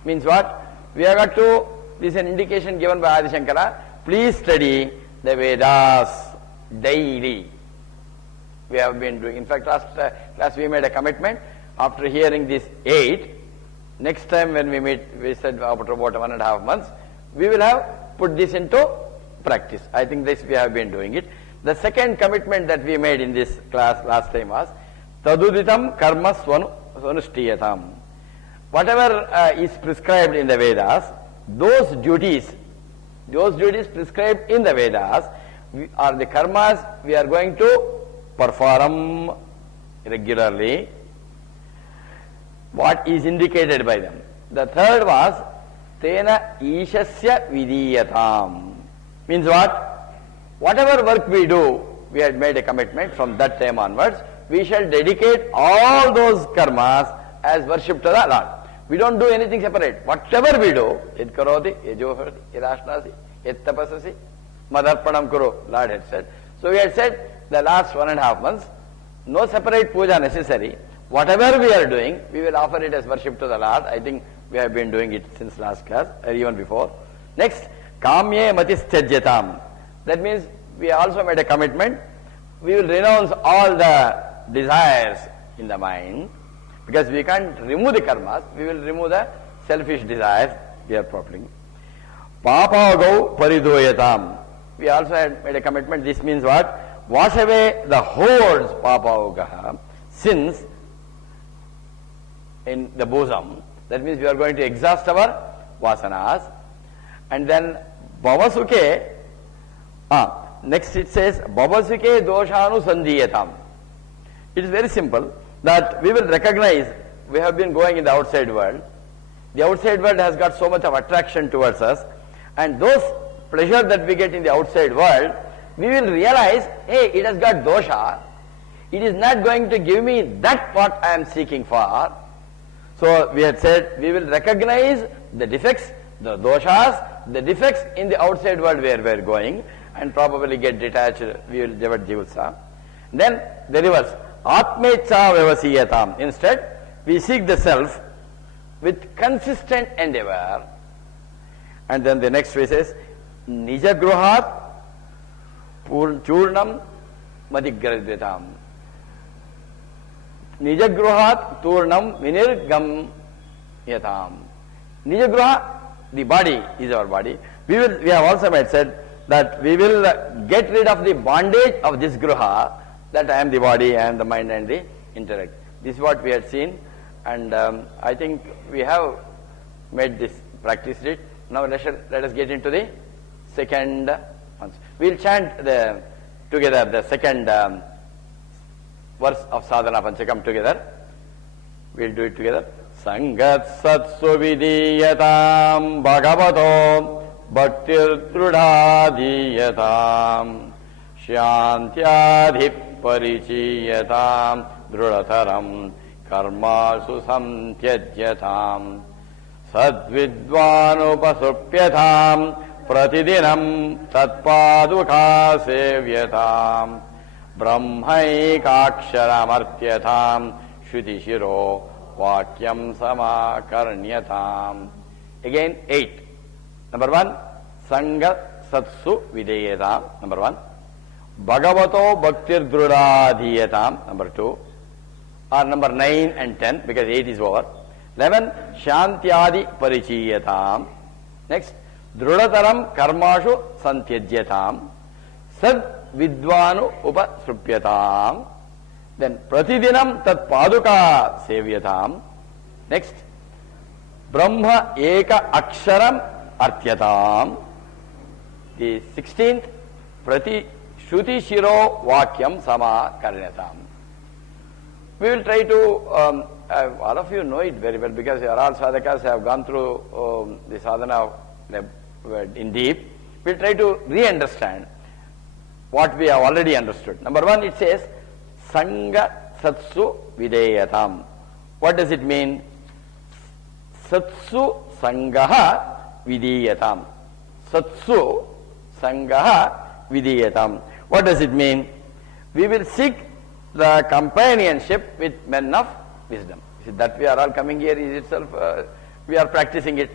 Means what? We have got to, this is an indication given by Adi Shankara, please study the Vedas daily. We have been doing, in fact last class we made a commitment, after hearing these 8, next time when we meet, we said after about 1.5 months, we will have put this into practice. I think this we have been doing it. The second commitment that we made in this class last time was, Taduditam karma swanushthiyatam. Whatever is prescribed in the Vedas, those duties prescribed in the Vedas are the karmas we are going to perform regularly, what is indicated by them. The third was, Tena Ishasya Vidiyatam. Means what? Whatever work we do, we had made a commitment from that time onwards, we shall dedicate all those karmas as worship to the Lord. We don't do anything separate. Whatever we do, Id karoti, Yajohati, Idashnasi, Id tapasasi, Madarpanam kuro, Lord had said. So we had said the last 1.5 months, no separate puja necessary. Whatever we are doing, we will offer it as worship to the Lord. I think we have been doing it since last class, or even before. Next, Kamye Matistyajatam. That means we also made a commitment. We will renounce all the desires in the mind, because we can't remove the karmas, we will remove the selfish desires here properly. Papagau Paridoyatam. We also had made a commitment. This means what? Wash away the hordes, Papaugaha, sins in the bosom. That means we are going to exhaust our vasanas. And then Bhavasuke, next it says, Bhavasuke doshanu sandhiyatam. It is very simple that we will recognize we have been going in the outside world. The outside world has got so much of attraction towards us, and those pleasure that we get in the outside world, we will realize, hey, it has got dosha. It is not going to give me that what I am seeking for. So we had said we will recognize the defects, the doshas, the defects in the outside world where we are going, and probably get detached. We will javat jivutsa. Then the reverse, atmecha vyavasiyatam. Instead, we seek the self with consistent endeavor. And then the next phrase is nijagruhat churnam madhigradyatam. Nijagruhat turnam vinirgam yatam. Nijagruha, the body is our body. We have also said that we will get rid of the bondage of this gruha, that I am the body, I am the mind and the intellect. This is what we had seen, and I think we have made this, practiced it. Now let us get into the second one. We will chant together the second verse of Sadhana Panchakam together. We will do it together. Sangat satsu vidiyatam bhagavato bhaktir trudhadiyatam shantyadhip parichiyatam drudataram karmasu samtyajyatam sadvidvanupasupyatam pratidinam tatpadukha sevyatam brahmaikaksharamartyatam shudishiro vakyam samakarnyatam. Again 8. Number 1, Sangha Satsu Videyatam. Number 1. Bhagavato Bhaktir Drudadhiyatam. Number 2. Or number 9 and 10, because 8 is over. 11. Shantyadi parichiyatam. Next. Drudataram karmashu santyajyatam. Sad vidvanu upasrupyatam. Then pratidinam tat paduka sevyatam. Next. Brahma eka aksharam artyatam. The 16th. Prati shruti shiro vakyam sama karyatam. We will try to, all of you know it very well because all sadhakas have gone through the sadhana in deep. We will try to re-understand what we have already understood. Number 1, it says, Sangha Satsu Videyatam. What does it mean? Satsu Sangaha Videyatam. Satsu Sangaha Videyatam. What does it mean? We will seek the companionship with men of wisdom. That we are all coming here is itself, we are practicing it.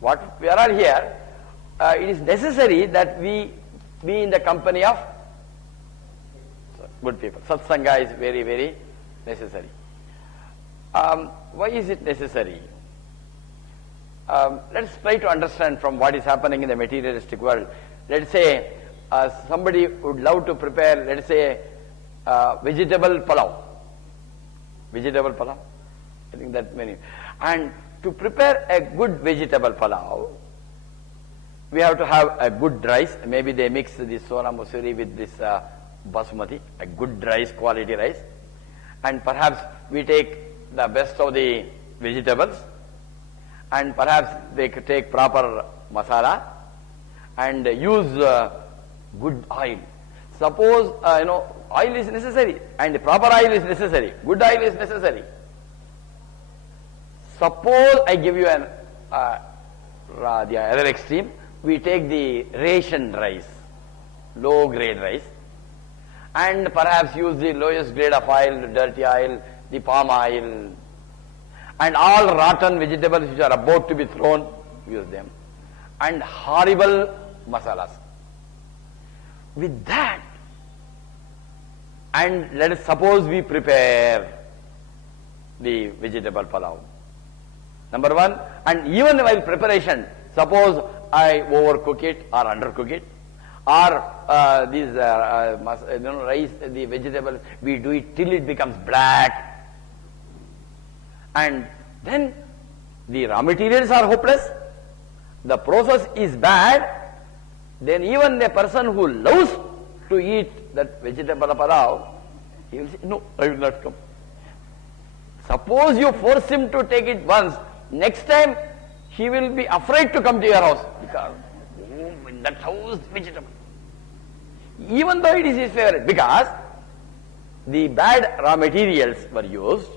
What we are all here, it is necessary that we be in the company of good people. Satsanga is very, very necessary. Why is it necessary? Let's try to understand from what is happening in the materialistic world. Let's say somebody would love to prepare, let's say, vegetable pulao. Vegetable pulao. I think that many. And to prepare a good vegetable pulao, we have to have a good rice. Maybe they mix this sona musuri with this basmati, a good rice, quality rice. And perhaps we take the best of the vegetables. And perhaps they could take proper masala and use good oil. Suppose, oil is necessary and proper oil is necessary. Good oil is necessary. Suppose I give you the other extreme. We take the ration rice, low grade rice, and perhaps use the lowest grade of oil, dirty oil, the palm oil, and all rotten vegetables which are about to be thrown, use them, and horrible masalas. With that, and let us suppose we prepare the vegetable pulao. Number 1, and even while preparation, suppose I overcook it or undercook it, or these rice, the vegetable, we do it till it becomes black, and then the raw materials are hopeless, the process is bad, then even the person who loves to eat that vegetable pulao, he will say, no, I will not come. Suppose you force him to take it once, next time he will be afraid to come to your house because in that house vegetable. Even though it is his favorite, because the bad raw materials were used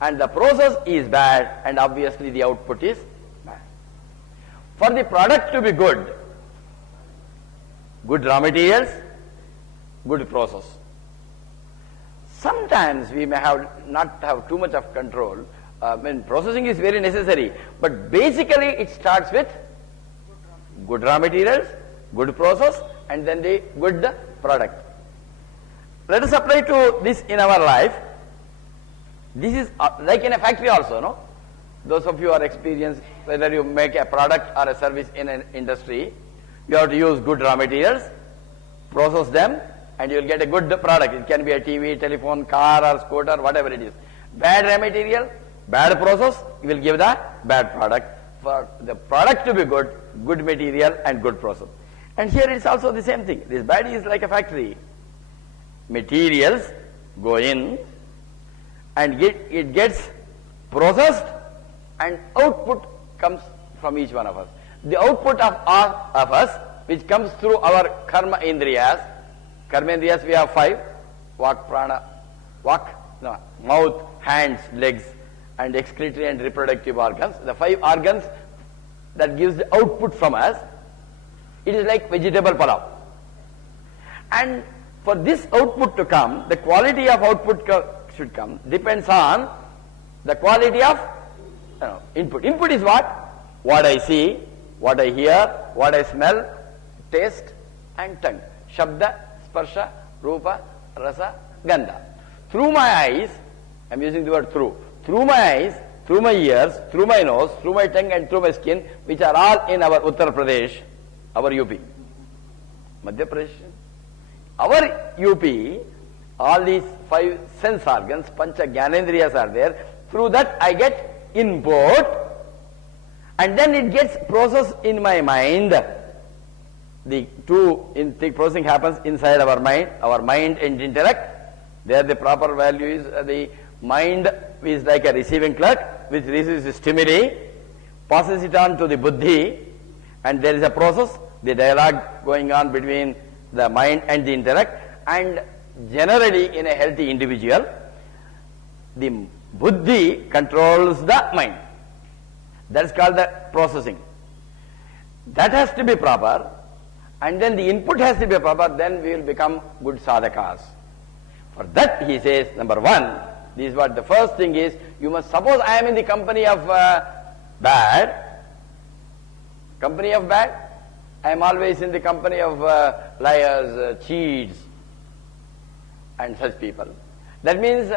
and the process is bad and obviously the output is bad. For the product to be good, good raw materials, good process. Sometimes we may not have too much of control. Processing is very necessary, but basically it starts with good raw materials, good process, and then the good product. Let us apply to this in our life. This is like in a factory also, no? Those of you who are experienced, whether you make a product or a service in an industry, you have to use good raw materials, process them, and you will get a good product. It can be a TV, telephone, car or scooter, whatever it is. Bad raw material, bad process, you will give the bad product. For the product to be good, good material and good process. And here it's also the same thing. This body is like a factory. Materials go in and it gets processed and output comes from each one of us. The output of all of us, which comes through our karma indriyas. Karma indriyas we have 5. Mouth, hands, legs, and excretory and reproductive organs. The 5 organs that gives the output from us. It is like vegetable pulao. And for this output to come, the quality of output should come, depends on the quality of input. Input is what? What I see, what I hear, what I smell, taste and tongue. Shabda, sparsha, rupa, rasa, gandha. Through my eyes, I am using the word through my eyes, through my ears, through my nose, through my tongue and through my skin, which are all in our Uttar Pradesh, our UP. Madhya Pradesh. Our UP, all these 5 sense organs, Pancha Gyanendriyas are there. Through that I get input and then it gets processed in my mind. The processing happens inside our mind and intellect. There the proper value is the mind is like a receiving clerk which receives the stimuli, passes it on to the buddhi, and there is a process, the dialogue going on between the mind and the intellect, and generally in a healthy individual, the buddhi controls the mind. That is called the processing. That has to be proper, and then the input has to be proper, then we will become good sadhakas. For that he says, number 1, this is what the first thing is, you must suppose I am in the company of bad, I am always in the company of liars, cheats and such people. That means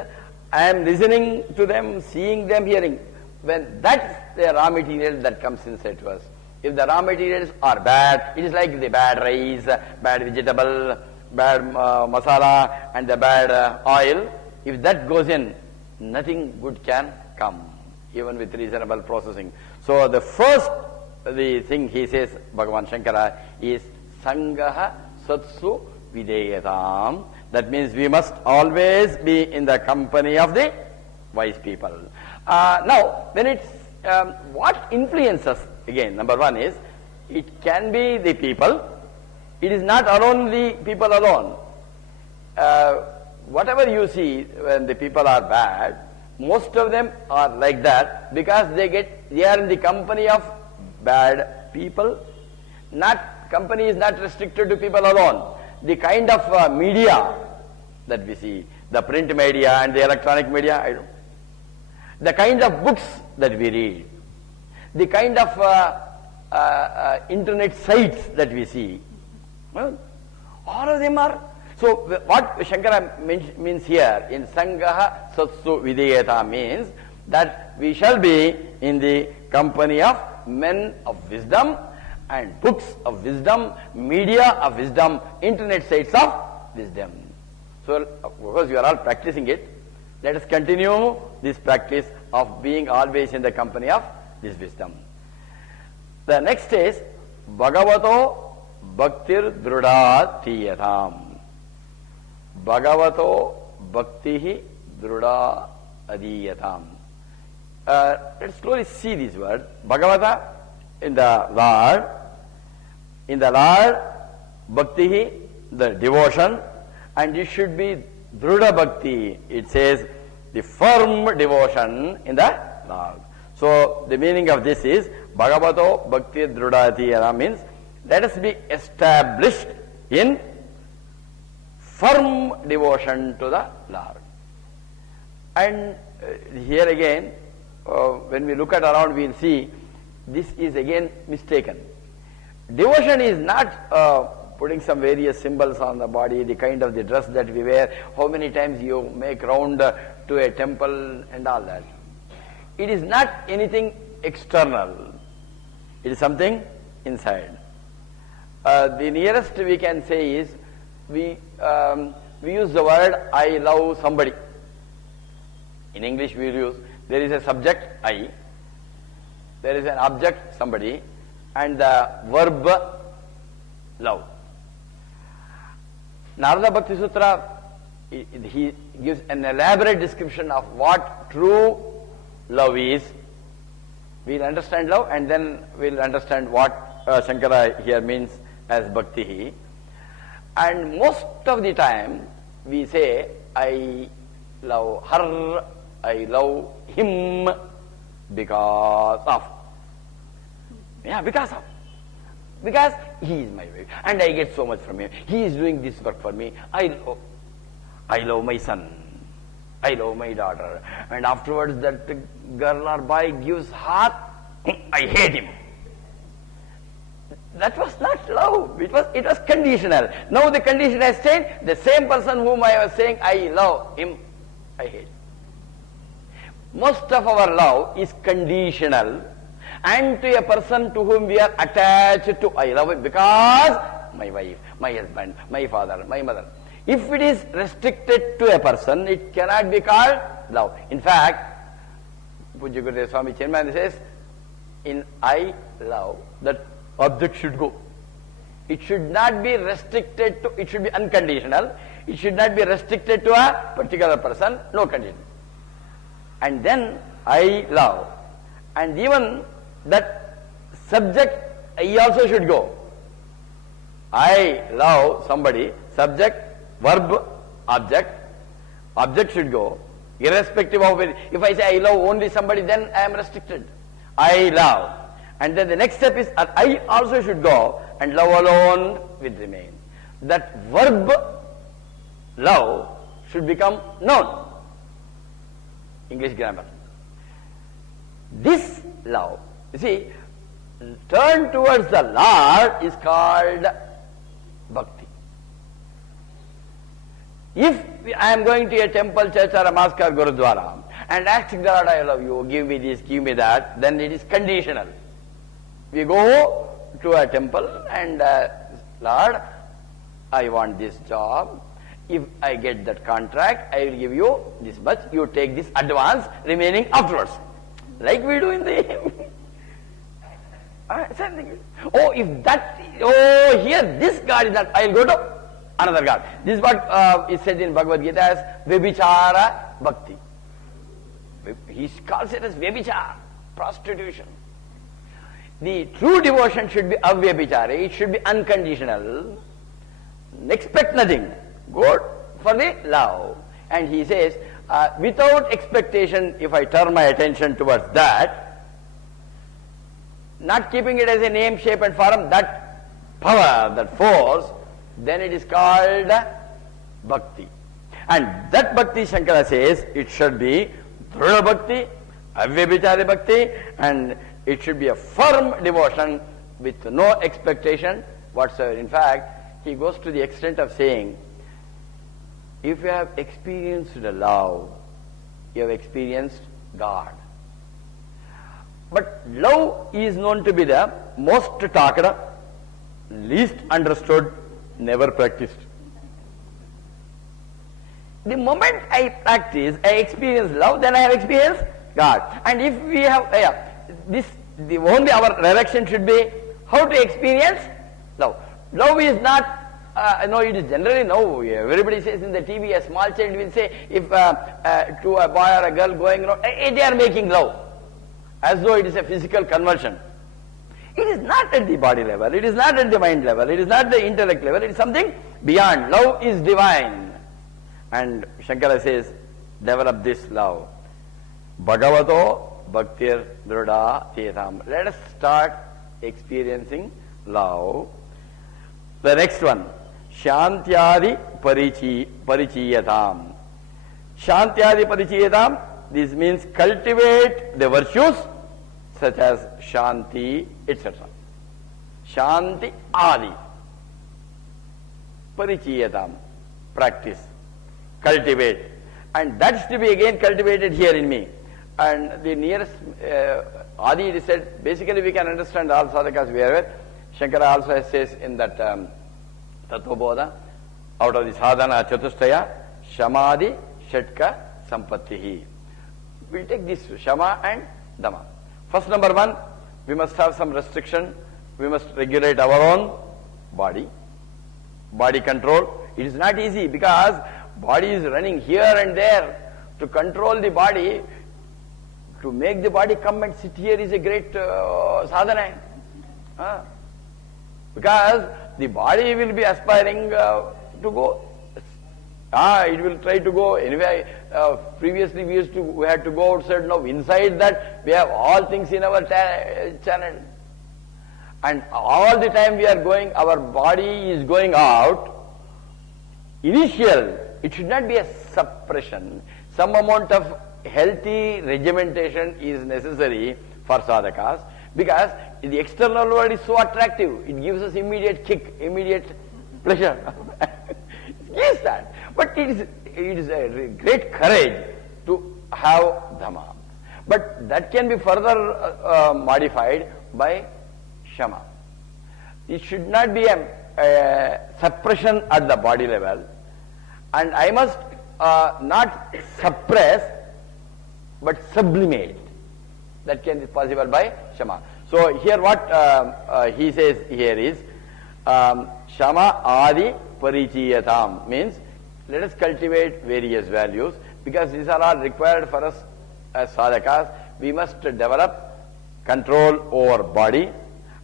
I am listening to them, seeing them, hearing. When that's the raw material that comes inside to us. If the raw materials are bad, it is like the bad rice, bad vegetable, bad masala and the bad oil. If that goes in, nothing good can come, even with reasonable processing. So the first thing he says, Bhagavan Shankara, is Sangaha Satsu Videyatam. That means we must always be in the company of the wise people. Now, when it's what influences, again, number 1 is, it can be the people. It is not alone the people alone. Whatever you see when the people are bad, most of them are like that because they are in the company of bad people. Company is not restricted to people alone. The kind of media that we see, the print media and the electronic media, the kind of books that we read, the kind of internet sites that we see, all of them are. So what Shankara means here in Sangaha Satsu Videyata means that we shall be in the company of men of wisdom and books of wisdom, media of wisdom, internet sites of wisdom. So because you are all practicing it, let us continue this practice of being always in the company of this wisdom. The next is Bhagavato Bhaktir Druda Tiyatham. Bhagavato Bhaktihi Druda Adiyatham. Let's slowly see this word. Bhagavata, in the Lord. In the Lord, Bhaktihi, the devotion. And it should be Druda Bhakti. It says the firm devotion in the Lord. So the meaning of this is Bhagavato Bhakti Druda Adiyatham means let us be established in firm devotion to the Lord. And here again, when we look at around, we will see this is again mistaken. Devotion is not putting some various symbols on the body, the kind of the dress that we wear, how many times you make round to a temple and all that. It is not anything external. It is something inside. The nearest we can say is we use the word I love somebody. In English we use, there is a subject I, there is an object somebody, and the verb love. Narada Bhakti Sutra, he gives an elaborate description of what true love is. We'll understand love and then we'll understand what Shankara here means as bhakti. And most of the time we say, I love her, I love him because of. Yeah, because of. Because he is my wife and I get so much from him. He is doing this work for me. I love my son. I love my daughter. And afterwards that girl or boy gives heart, I hate him. That was not love. It was conditional. Now the condition has changed. The same person whom I was saying I love him, I hate. most of our love is conditional, and to a person to whom we are attached to, I love it because my wife, my husband, my father, my mother. If it is restricted to a person, it cannot be called love. In fact, Pujya Gurudev Swami Chinmaya says, in I love, that object should go. It should not be restricted to, it should be unconditional. It should not be restricted to a particular person, no condition. And then I love. And even that subject, I also should go. I love somebody, subject, verb, object. Object should go, irrespective of it. If I say I love only somebody, then I am restricted. I love. And then the next step is I also should go, and love alone will remain. That verb, love, should become noun. English grammar. This love, you see, turn towards the Lord is called bhakti. If I am going to a temple, church or a mosque or gurudwara and asking the Lord, I love you, give me this, give me that, then it is conditional. We go to a temple and Lord, I want this job. If I get that contract, I will give you this much. You take this advance, remaining afterwards. Like we do in the same thing. Oh, if that, oh, here this God is not, I will go to another God. This is what is said in Bhagavad Gita as Vebhichara Bhakti. He calls it as Vebhichara, prostitution. The true devotion should be avyabhichara, it should be unconditional. Expect nothing. Go for the love. And he says, without expectation, if I turn my attention towards that, not keeping it as a name, shape and form, that power, that force, then it is called bhakti. And that bhakti, Shankara says, it should be Drudha Bhakti, Avyabhichari Bhakti, and it should be a firm devotion with no expectation whatsoever. In fact, he goes to the extent of saying, if you have experienced the love, you have experienced God. But love is known to be the most talked, least understood, never practiced. The moment I practice, I experience love, then I have experienced God. And if we have the only our direction should be how to experience love. Love is not, no, it is generally no. Everybody says in the TV, a small child will say, if to a boy or a girl going around, they are making love, as though it is a physical conversion. It is not at the body level, it is not at the mind level, it is not the intellect level, it is something beyond. Love is divine. And Shankara says, develop this love. Bhagavato bhaktir drudha tetam. Let us start experiencing love. The next one, Shantyadi parichiyatam. Shantyadi parichiyatam, this means cultivate the virtues such as Shanti, etc. Shanti adi. Parichiyatam, practice, cultivate. And that is to be again cultivated here in me. And the nearest adi, it is said, basically we can understand all sadhakas we are with. Shankara also says in that Tattvabodha, out of the sadhana chatushtaya, Shamadi Shatka Sampattihi. We will take this Shama and Dhamma. First, number one, we must have some restriction. We must regulate our own body. Body control. It is not easy because body is running here and there. To control the body, to make the body come and sit here is a great sadhana. Because the body will be aspiring to go. It will try to go. Anyway, previously we had to go outside. Now inside that we have all things in our channel. And all the time we are going, our body is going out. Initial, it should not be a suppression. Some amount of healthy regimentation is necessary for sadhakas, because the external world is so attractive. It gives us immediate kick, immediate pleasure. It gives that. But it is a great courage to have Dhamma. But that can be further modified by Shama. It should not be a suppression at the body level, and I must not suppress but sublimate. That can be possible by Shama. So here what he says here is Shama Adi Parichiyatam, means let us cultivate various values, because these are all required for us as sadhakas. We must develop control over body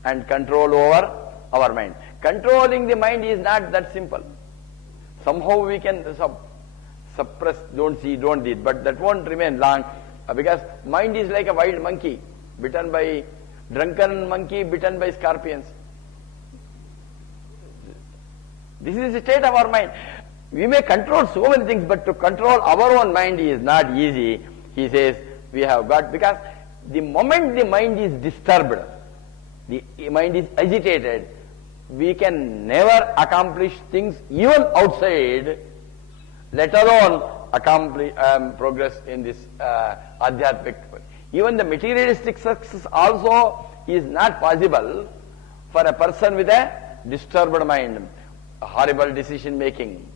and control over our mind. Controlling the mind is not that simple. Somehow we can suppress, don't see, don't do it, but that won't remain long, because mind is like a wild monkey, bitten by drunken monkey, bitten by scorpions. This is the state of our mind. We may control so many things, but to control our own mind is not easy. He says we have got, because the moment the mind is disturbed, the mind is agitated, we can never accomplish things even outside, let alone accomplish progress in this adhyatmic. Even the materialistic success also is not possible for a person with a disturbed mind, horrible decision making,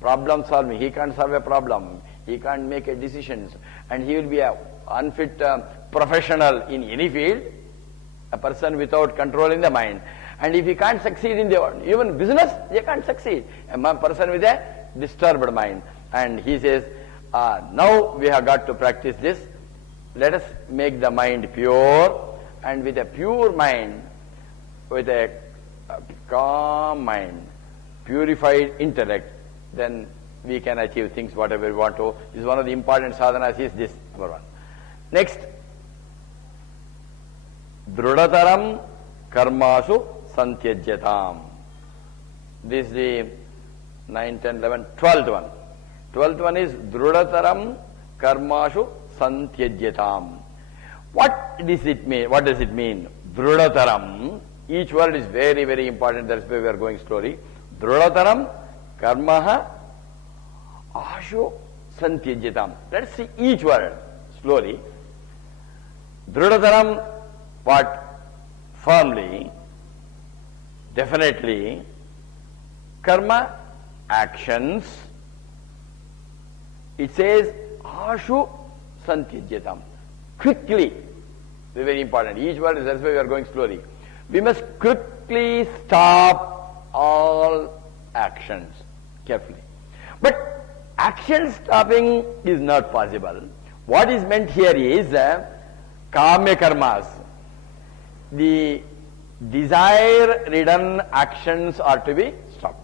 problem solving. He can't solve a problem, he can't make a decisions, and he will be a unfit professional in any field, a person without controlling the mind. And if he can't succeed in even business, he can't succeed, a person with a disturbed mind. And he says, now we have got to practice this. Let us make the mind pure, and with a pure mind, with a calm mind, purified intellect, then we can achieve things whatever we want to. This is one of the important sadhanas, is this, number one. Next, Drudataram Karmasu Santyajyatam. This is the 9, 10, 11, 12th one. 12th one is Drudataram Karmashu Santyajyatam. What does it mean? What does it mean? Drudataram. Each word is very, very important. That's why we are going slowly. Drudataram Karmaha Ashu Santyajyatam. Let's see each word slowly. Drudataram, what? Firmly, definitely. Karma, actions. It says Ashu Santyajyatam. Quickly. Very, very important. Each word is, that's why we are going slowly. We must quickly stop all actions. Carefully. But action stopping is not possible. What is meant here is Kamya Karmas. The desire-ridden actions are to be stopped.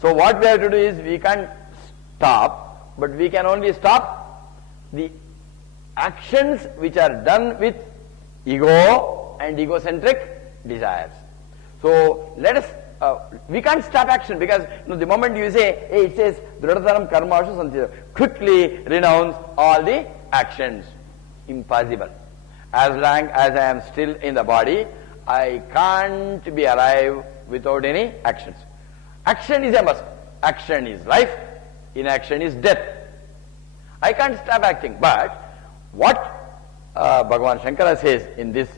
So what we have to do is, we can't stop, but we can only stop the actions which are done with ego and egocentric desires. So let us, we can't stop action, because the moment you say, hey, it says Drudataram Karmashu Santyajyatam, quickly renounce all the actions. Impossible. As long as I am still in the body, I can't be alive without any actions. Action is a must. Action is life, inaction is death. I can't stop acting. But what Bhagavan Shankara says in this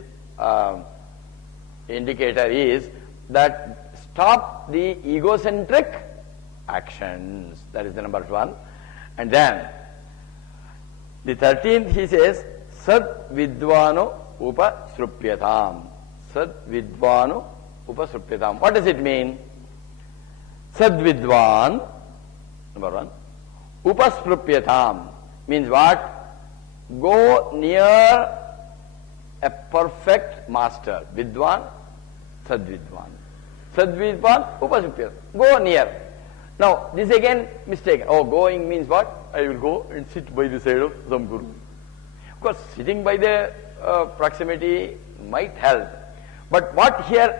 indicator is that stop the egocentric actions. That is the number one. And then the 13th he says, Sad Vidvano Upasrupyatam. Sad Vidvano Upasrupyatam. What does it mean? Sad Vidvan, number one. Upasrupyatam means what? Go near a perfect master. Vidvan, Sad Vidvan. Sad Vidvan, Upasrupyatam. Go near. Now, this again mistake. Oh, going means what? I will go and sit by the side of some guru. Of course, sitting by the proximity might help. But what here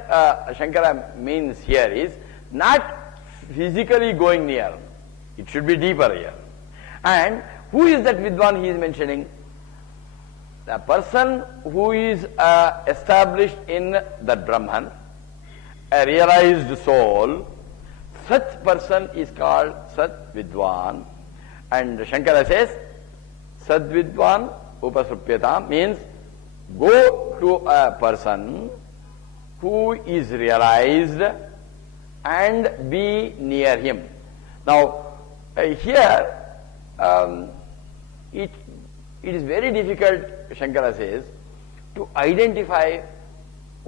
Shankara means here is not physically going near. It should be deeper here. And who is that Vidwan he is mentioning? The person who is established in that Brahman, a realized soul. Such person is called Sat Vidwan. And Shankara says, Sad Vidwan upasrupyatam means go to a person who is realized and be near him. Now, here it is very difficult, Shankara says, to identify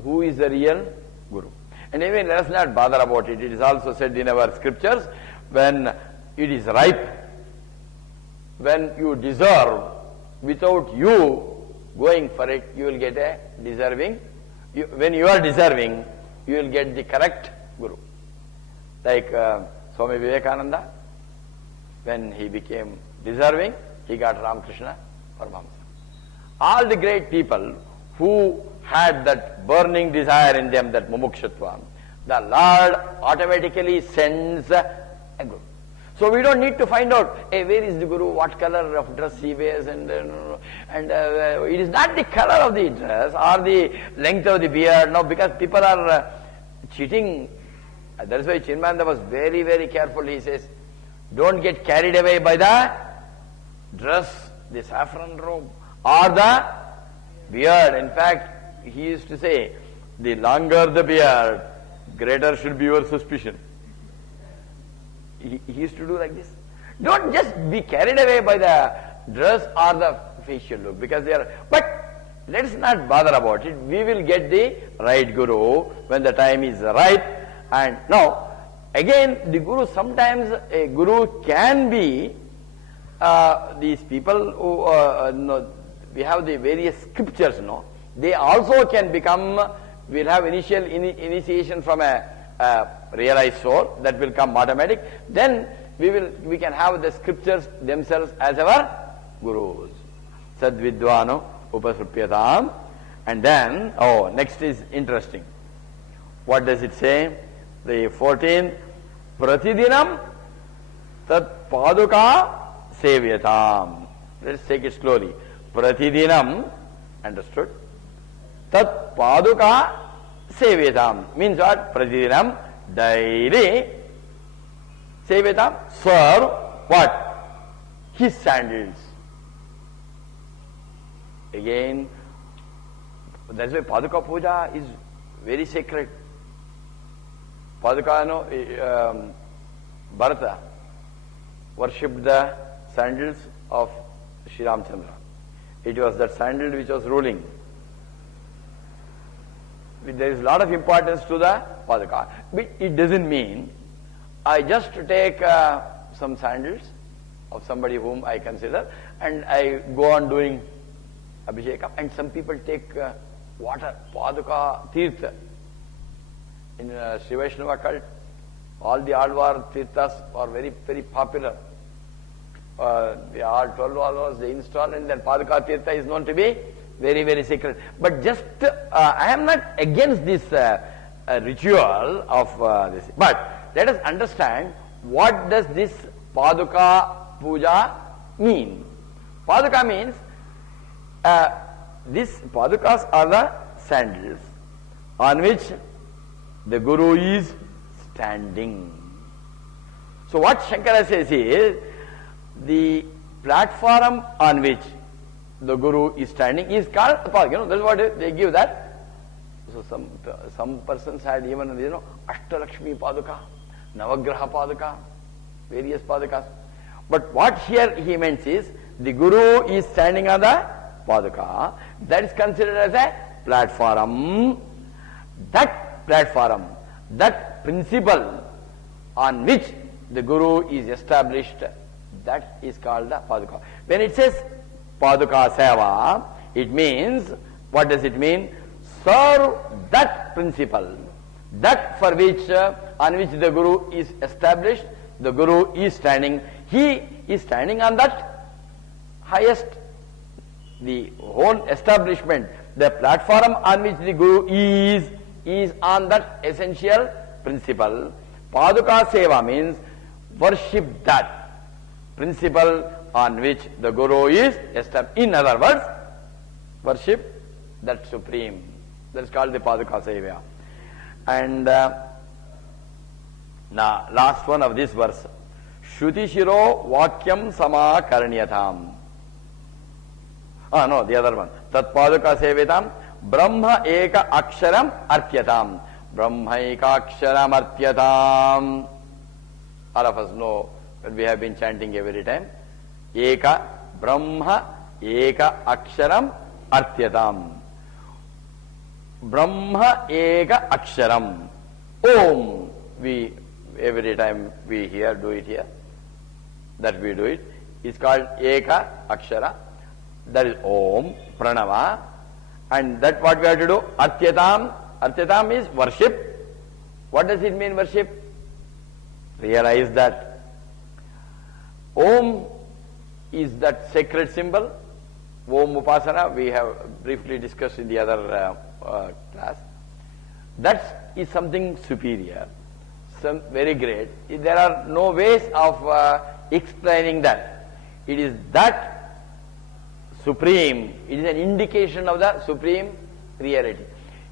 who is the real Guru. And even let us not bother about it. It is also said in our scriptures, when it is ripe, when you deserve, without you going for it, you will get a deserving. When you are deserving, you will get the correct Guru. Like Swami Vivekananda, when he became deserving, he got Ramakrishna Paramahamsa. All the great people who had that burning desire in them, that mumukshutva, the Lord automatically sends a Guru. So we don't need to find out, hey, where is the Guru, what color of dress he wears, and it is not the color of the dress or the length of the beard, no, because people are cheating. That is why Chinmaya was very, very careful. He says, don't get carried away by the dress, the saffron robe, or the beard. In fact, he used to say, the longer the beard, greater should be your suspicion. He used to do like this. Don't just be carried away by the dress or the facial look, because they are, but let us not bother about it. We will get the right Guru when the time is right. And now, again, the Guru, sometimes a Guru can be these people who, we have the various scriptures, they also can become, we'll have initial initiation from a realized soul, that will come automatic. Then we can have the scriptures themselves as our Gurus. Sadvidvano upasrupyatam. And then, next is interesting. What does it say? The 14th, Pratidinam tat paduka sevyatam. Let's take it slowly. Pratidinam, understood? Tat paduka sevyatam means what? Pratidinam, daily sevyatam, serve what? His sandals. Again, that's why Paduka Puja is very sacred. Paduka, Bharata worshipped the sandals of Sri Ramchandra. It was that sandal which was ruling. There is a lot of importance to the Paduka. But it doesn't mean I just take some sandals of somebody whom I consider and I go on doing Abhishekam. And some people take water, Paduka Tirtha. In Sri Vaishnava cult, all the Alvar Tirthas are very, very popular. They are 12 Alvars they install, and then Paduka Tirtha is known to be very, very sacred. But just, I am not against this ritual of this. But let us understand, what does this Paduka Puja mean? Paduka means, these Padukas are the sandals on which the Guru is standing. So what Shankara says is, the platform on which the Guru is standing is called Paduka. That's what they give that. So some persons had even, Ashtalakshmi Paduka, Navagraha Paduka, various Padukas. But what here he means is, the Guru is standing on the Paduka. That is considered as a platform. That platform, that principle on which the Guru is established, that is called the Paduka. When it says Paduka Seva, it means, what does it mean? Serve that principle, that for which, on which the Guru is established, the Guru is standing. He is standing on that highest, the whole establishment, the platform on which the Guru is on that essential principle. Paduka Seva means worship that principle on which the Guru is established. In other words, worship that supreme. That is called the Paduka Seva. And now, last one of this verse. Shruti Shiro Vakyam Sama Karnyatham. No, the other one. Tat paduka sevitam Brahma eka aksharam artyatam. Brahma eka aksharam artyatam. All of us know that we have been chanting every time. Eka Brahma eka aksharam artyatam. Brahma eka aksharam. Om. We every time we hear, do it here. That we do it. It's called eka akshara. That is Om, Pranava. And that what we have to do? Artyatam. Artyatam is worship. What does it mean, worship? Realize that Om is that sacred symbol. Om Upasana, we have briefly discussed in the other class. That is something superior, some very great. There are no ways of explaining that. It is that supreme, it is an indication of the supreme reality.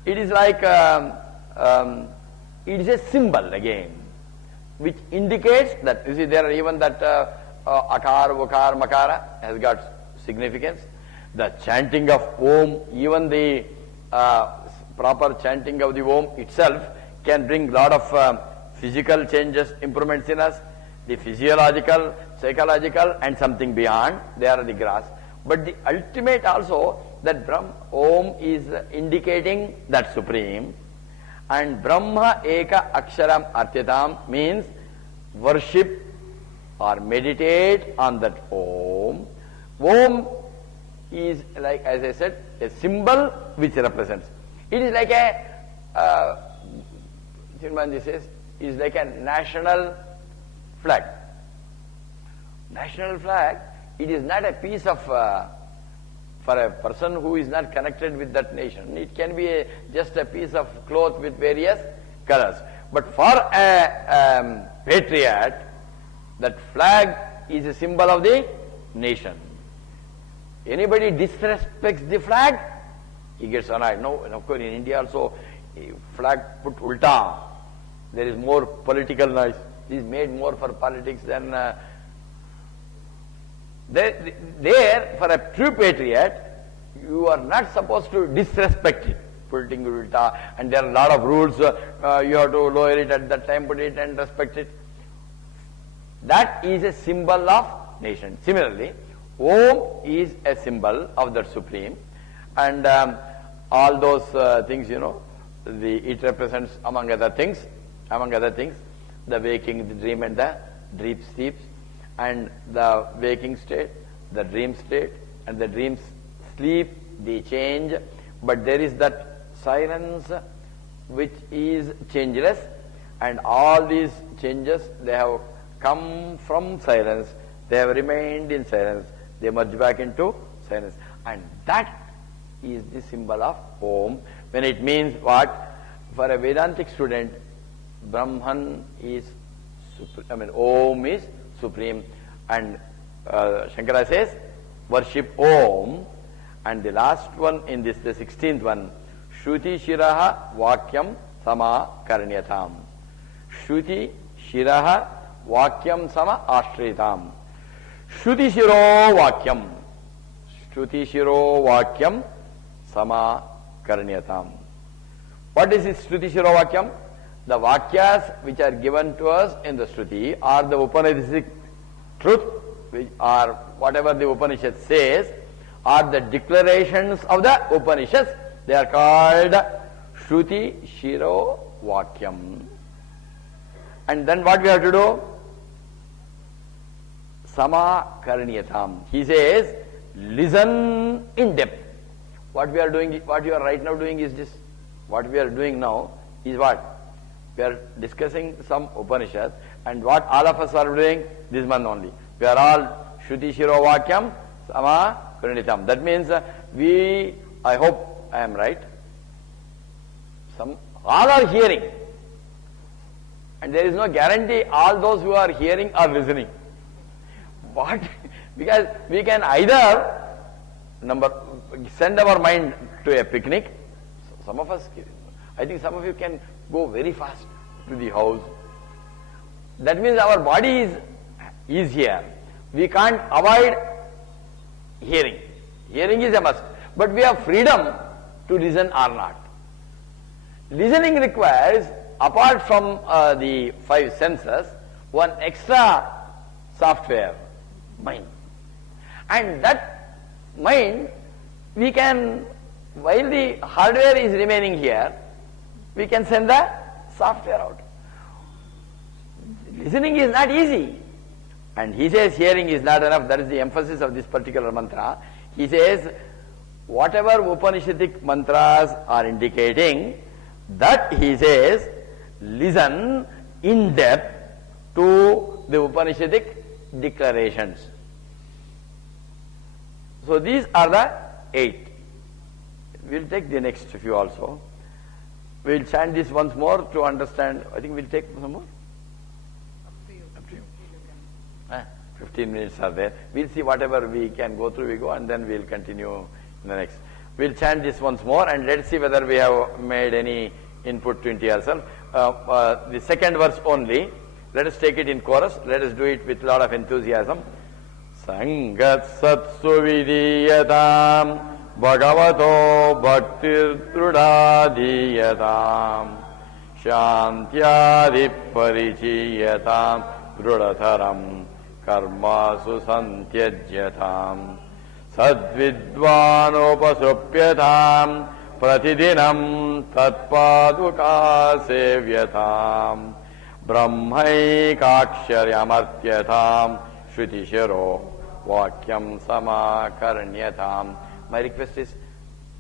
It is like, it is a symbol again, which indicates that, you see there are even that akar, vakar, makara has got significance. The chanting of Om, even the proper chanting of the Om itself can bring lot of physical changes, improvements in us, the physiological, psychological and something beyond, they are the grass. But the ultimate also, that Brahma, Om is indicating that supreme, and Brahma eka aksharam artyatam means worship or meditate on that Om. Om is like, as I said, a symbol which represents. It is like a, Chinmanji says, is like a national flag. National flag, it is not a piece of, for a person who is not connected with that nation, it can be just a piece of cloth with various colors. But for a patriot, that flag is a symbol of the nation. Anybody disrespects the flag, he gets annoyed. No, and of course in India also, flag put ulta, there is more political noise. It is made more for politics than there, for a true patriot, you are not supposed to disrespect it, putting ulta, and there are a lot of rules. You have to lower it at that time, put it and respect it. That is a symbol of nation. Similarly, Om is a symbol of the Supreme, and all those things, you know, it represents among other things, the waking, the dream and the dream sleeps, and the waking state, the dream state, and the dream sleep, they change, but there is that silence which is changeless, and all these changes, they have come from silence, they have remained in silence, they merge back into silence, and that is the symbol of Om. When it means what? For a Vedantic student, Brahman is supreme, Om is supreme, and Shankara says, worship Om. And the last one in this, the 16th one, Shruti Shiraha Vakyam Sama Karnyatam. Shruti Shiraha Vakyam Sama Ashritam. Shruti Shiro Vakyam. Shruti Shiro Vakyam Sama Karnyatam. What is this Shruti Shiro Vakyam? The Vakyas which are given to us in the Shruti are the Upanishadic truth, which are whatever the Upanishad says, are the declarations of the Upanishads. They are called Shruti Shiro Vakyam. And then what we have to do? Sama Karnyatam. He says, listen in depth. What we are doing, what you are right now doing is this. What we are doing now is what? We are discussing some Upanishads, and what all of us are doing, this month only. We are all Shruti Shiro Vakyam Sama Karnyatam. That means I hope I am right. All are hearing. And there is no guarantee all those who are hearing are listening. What? Because we can either send our mind to a picnic. Some of us, I think some of you can go very fast to the house. That means our body is here. We can't avoid hearing. Hearing is a must. But we have freedom to listen or not. Listening requires, apart from the five senses, one extra software, mind. And that mind, we can, while the hardware is remaining here, we can send the software out. Listening is not easy. And he says hearing is not enough. That is the emphasis of this particular mantra. He says whatever Upanishadic mantras are indicating, that he says listen in depth to the Upanishadic declarations. So these are the 8. We will take the next few also. We will chant this once more to understand. I think we will take some more. Up to you. 15 minutes are there. We will see whatever we can go through, we go, and then we will continue in the next. We will chant this once more and let's see whether we have made any input into ourselves. The second verse only. Let us take it in chorus. Let us do it with a lot of enthusiasm. Sangat satsu vidiyatam bhagavato bhaktir drudadhiyatam shantyadi parichiyatam drudatharam karmasu santyajyatam sadvidvanopasupyatam pratidinam tatpaduka sevyatam brahmaikaksharyamartyatam shruti-shiro vakyam samakarnyatam. My request is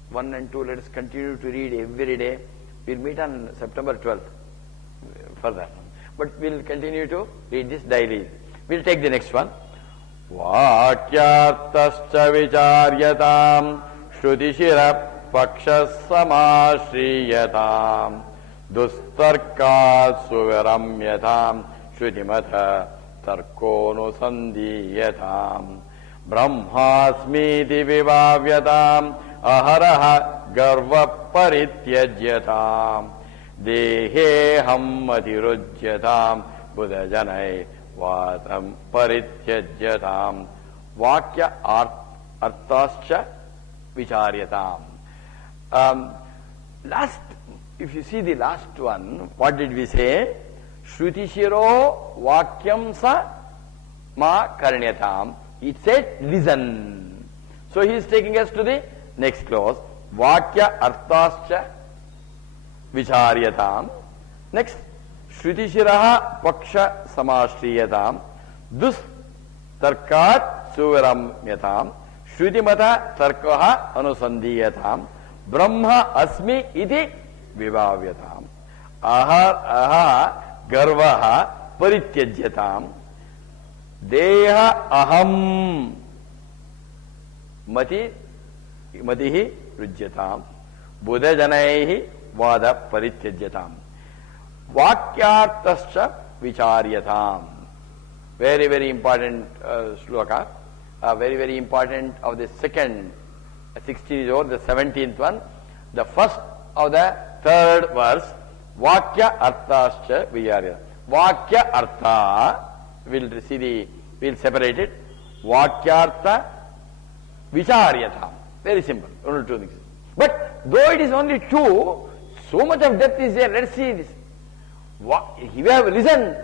1 and 2, let us continue to read every day. We'll meet on September 12th further. But we'll continue to read this daily. We'll take the next one. Vakyartascha vicharyatam shruti-shira pakshas samashriyatam dustarkat suviramyatam shrutimata tarkono sandhiyatam brahmasmiti vivavyatam aharaha garva parityajyatam deheham atirujyatam buddhajanai vatam parityajyatam vakya artascha vicharyatam. If you see the last one, what did we say? Shruti-shiro vakyam sa ma karnyatam. It said listen. So he is taking us to the next clause. Vakya artascha vicharyatam. Next, Shruti-shiraha paksha samashriyatam. Dus tarkat suviramyatam. Shrutimata tarkaha anusandhiyatam. Brahma asmi iti vivavyatam. Aha garvaha parityajyatam. Deha aham matihi rujyatam. Buddha janaihi vada parityajyatam. Vakyartascha vicharyatam. Very, very important sloka. Very, very important of the second 16 is over, the 17th one. The first of the third verse, Vakya arthascha vicharyatam. Vakya artha, we'll separate it. Vakyartha vicharyatam. Very simple, only 2 things. But though it is only 2, so much of depth is there. Let's see this. You have listened.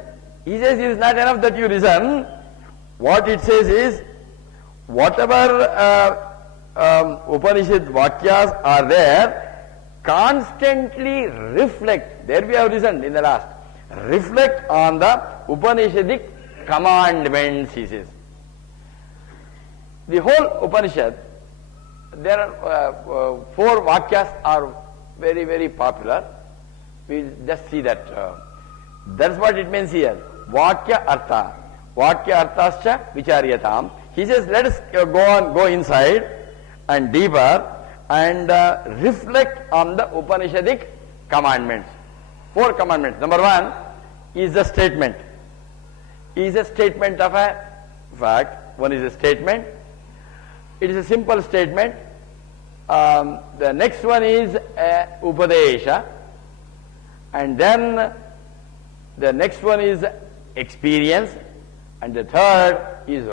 He says it is not enough that you listen. What it says is, whatever Upanishad Vakyas are there, constantly reflect. There we have listened in the last. Reflect on the Upanishadic commandments, he says. The whole Upanishad, there are 4 Vakyas are very, very popular. We will just see that. That's what it means here. Vakya artha. Vakya arthascha vicharyatam. He says, let us go inside and deeper and reflect on the Upanishadic commandments. 4 commandments. Number 1 is the statement. Is a statement of a fact. One is a statement. It is a simple statement. The next one is upadesha. And then the next one is experience. And the third is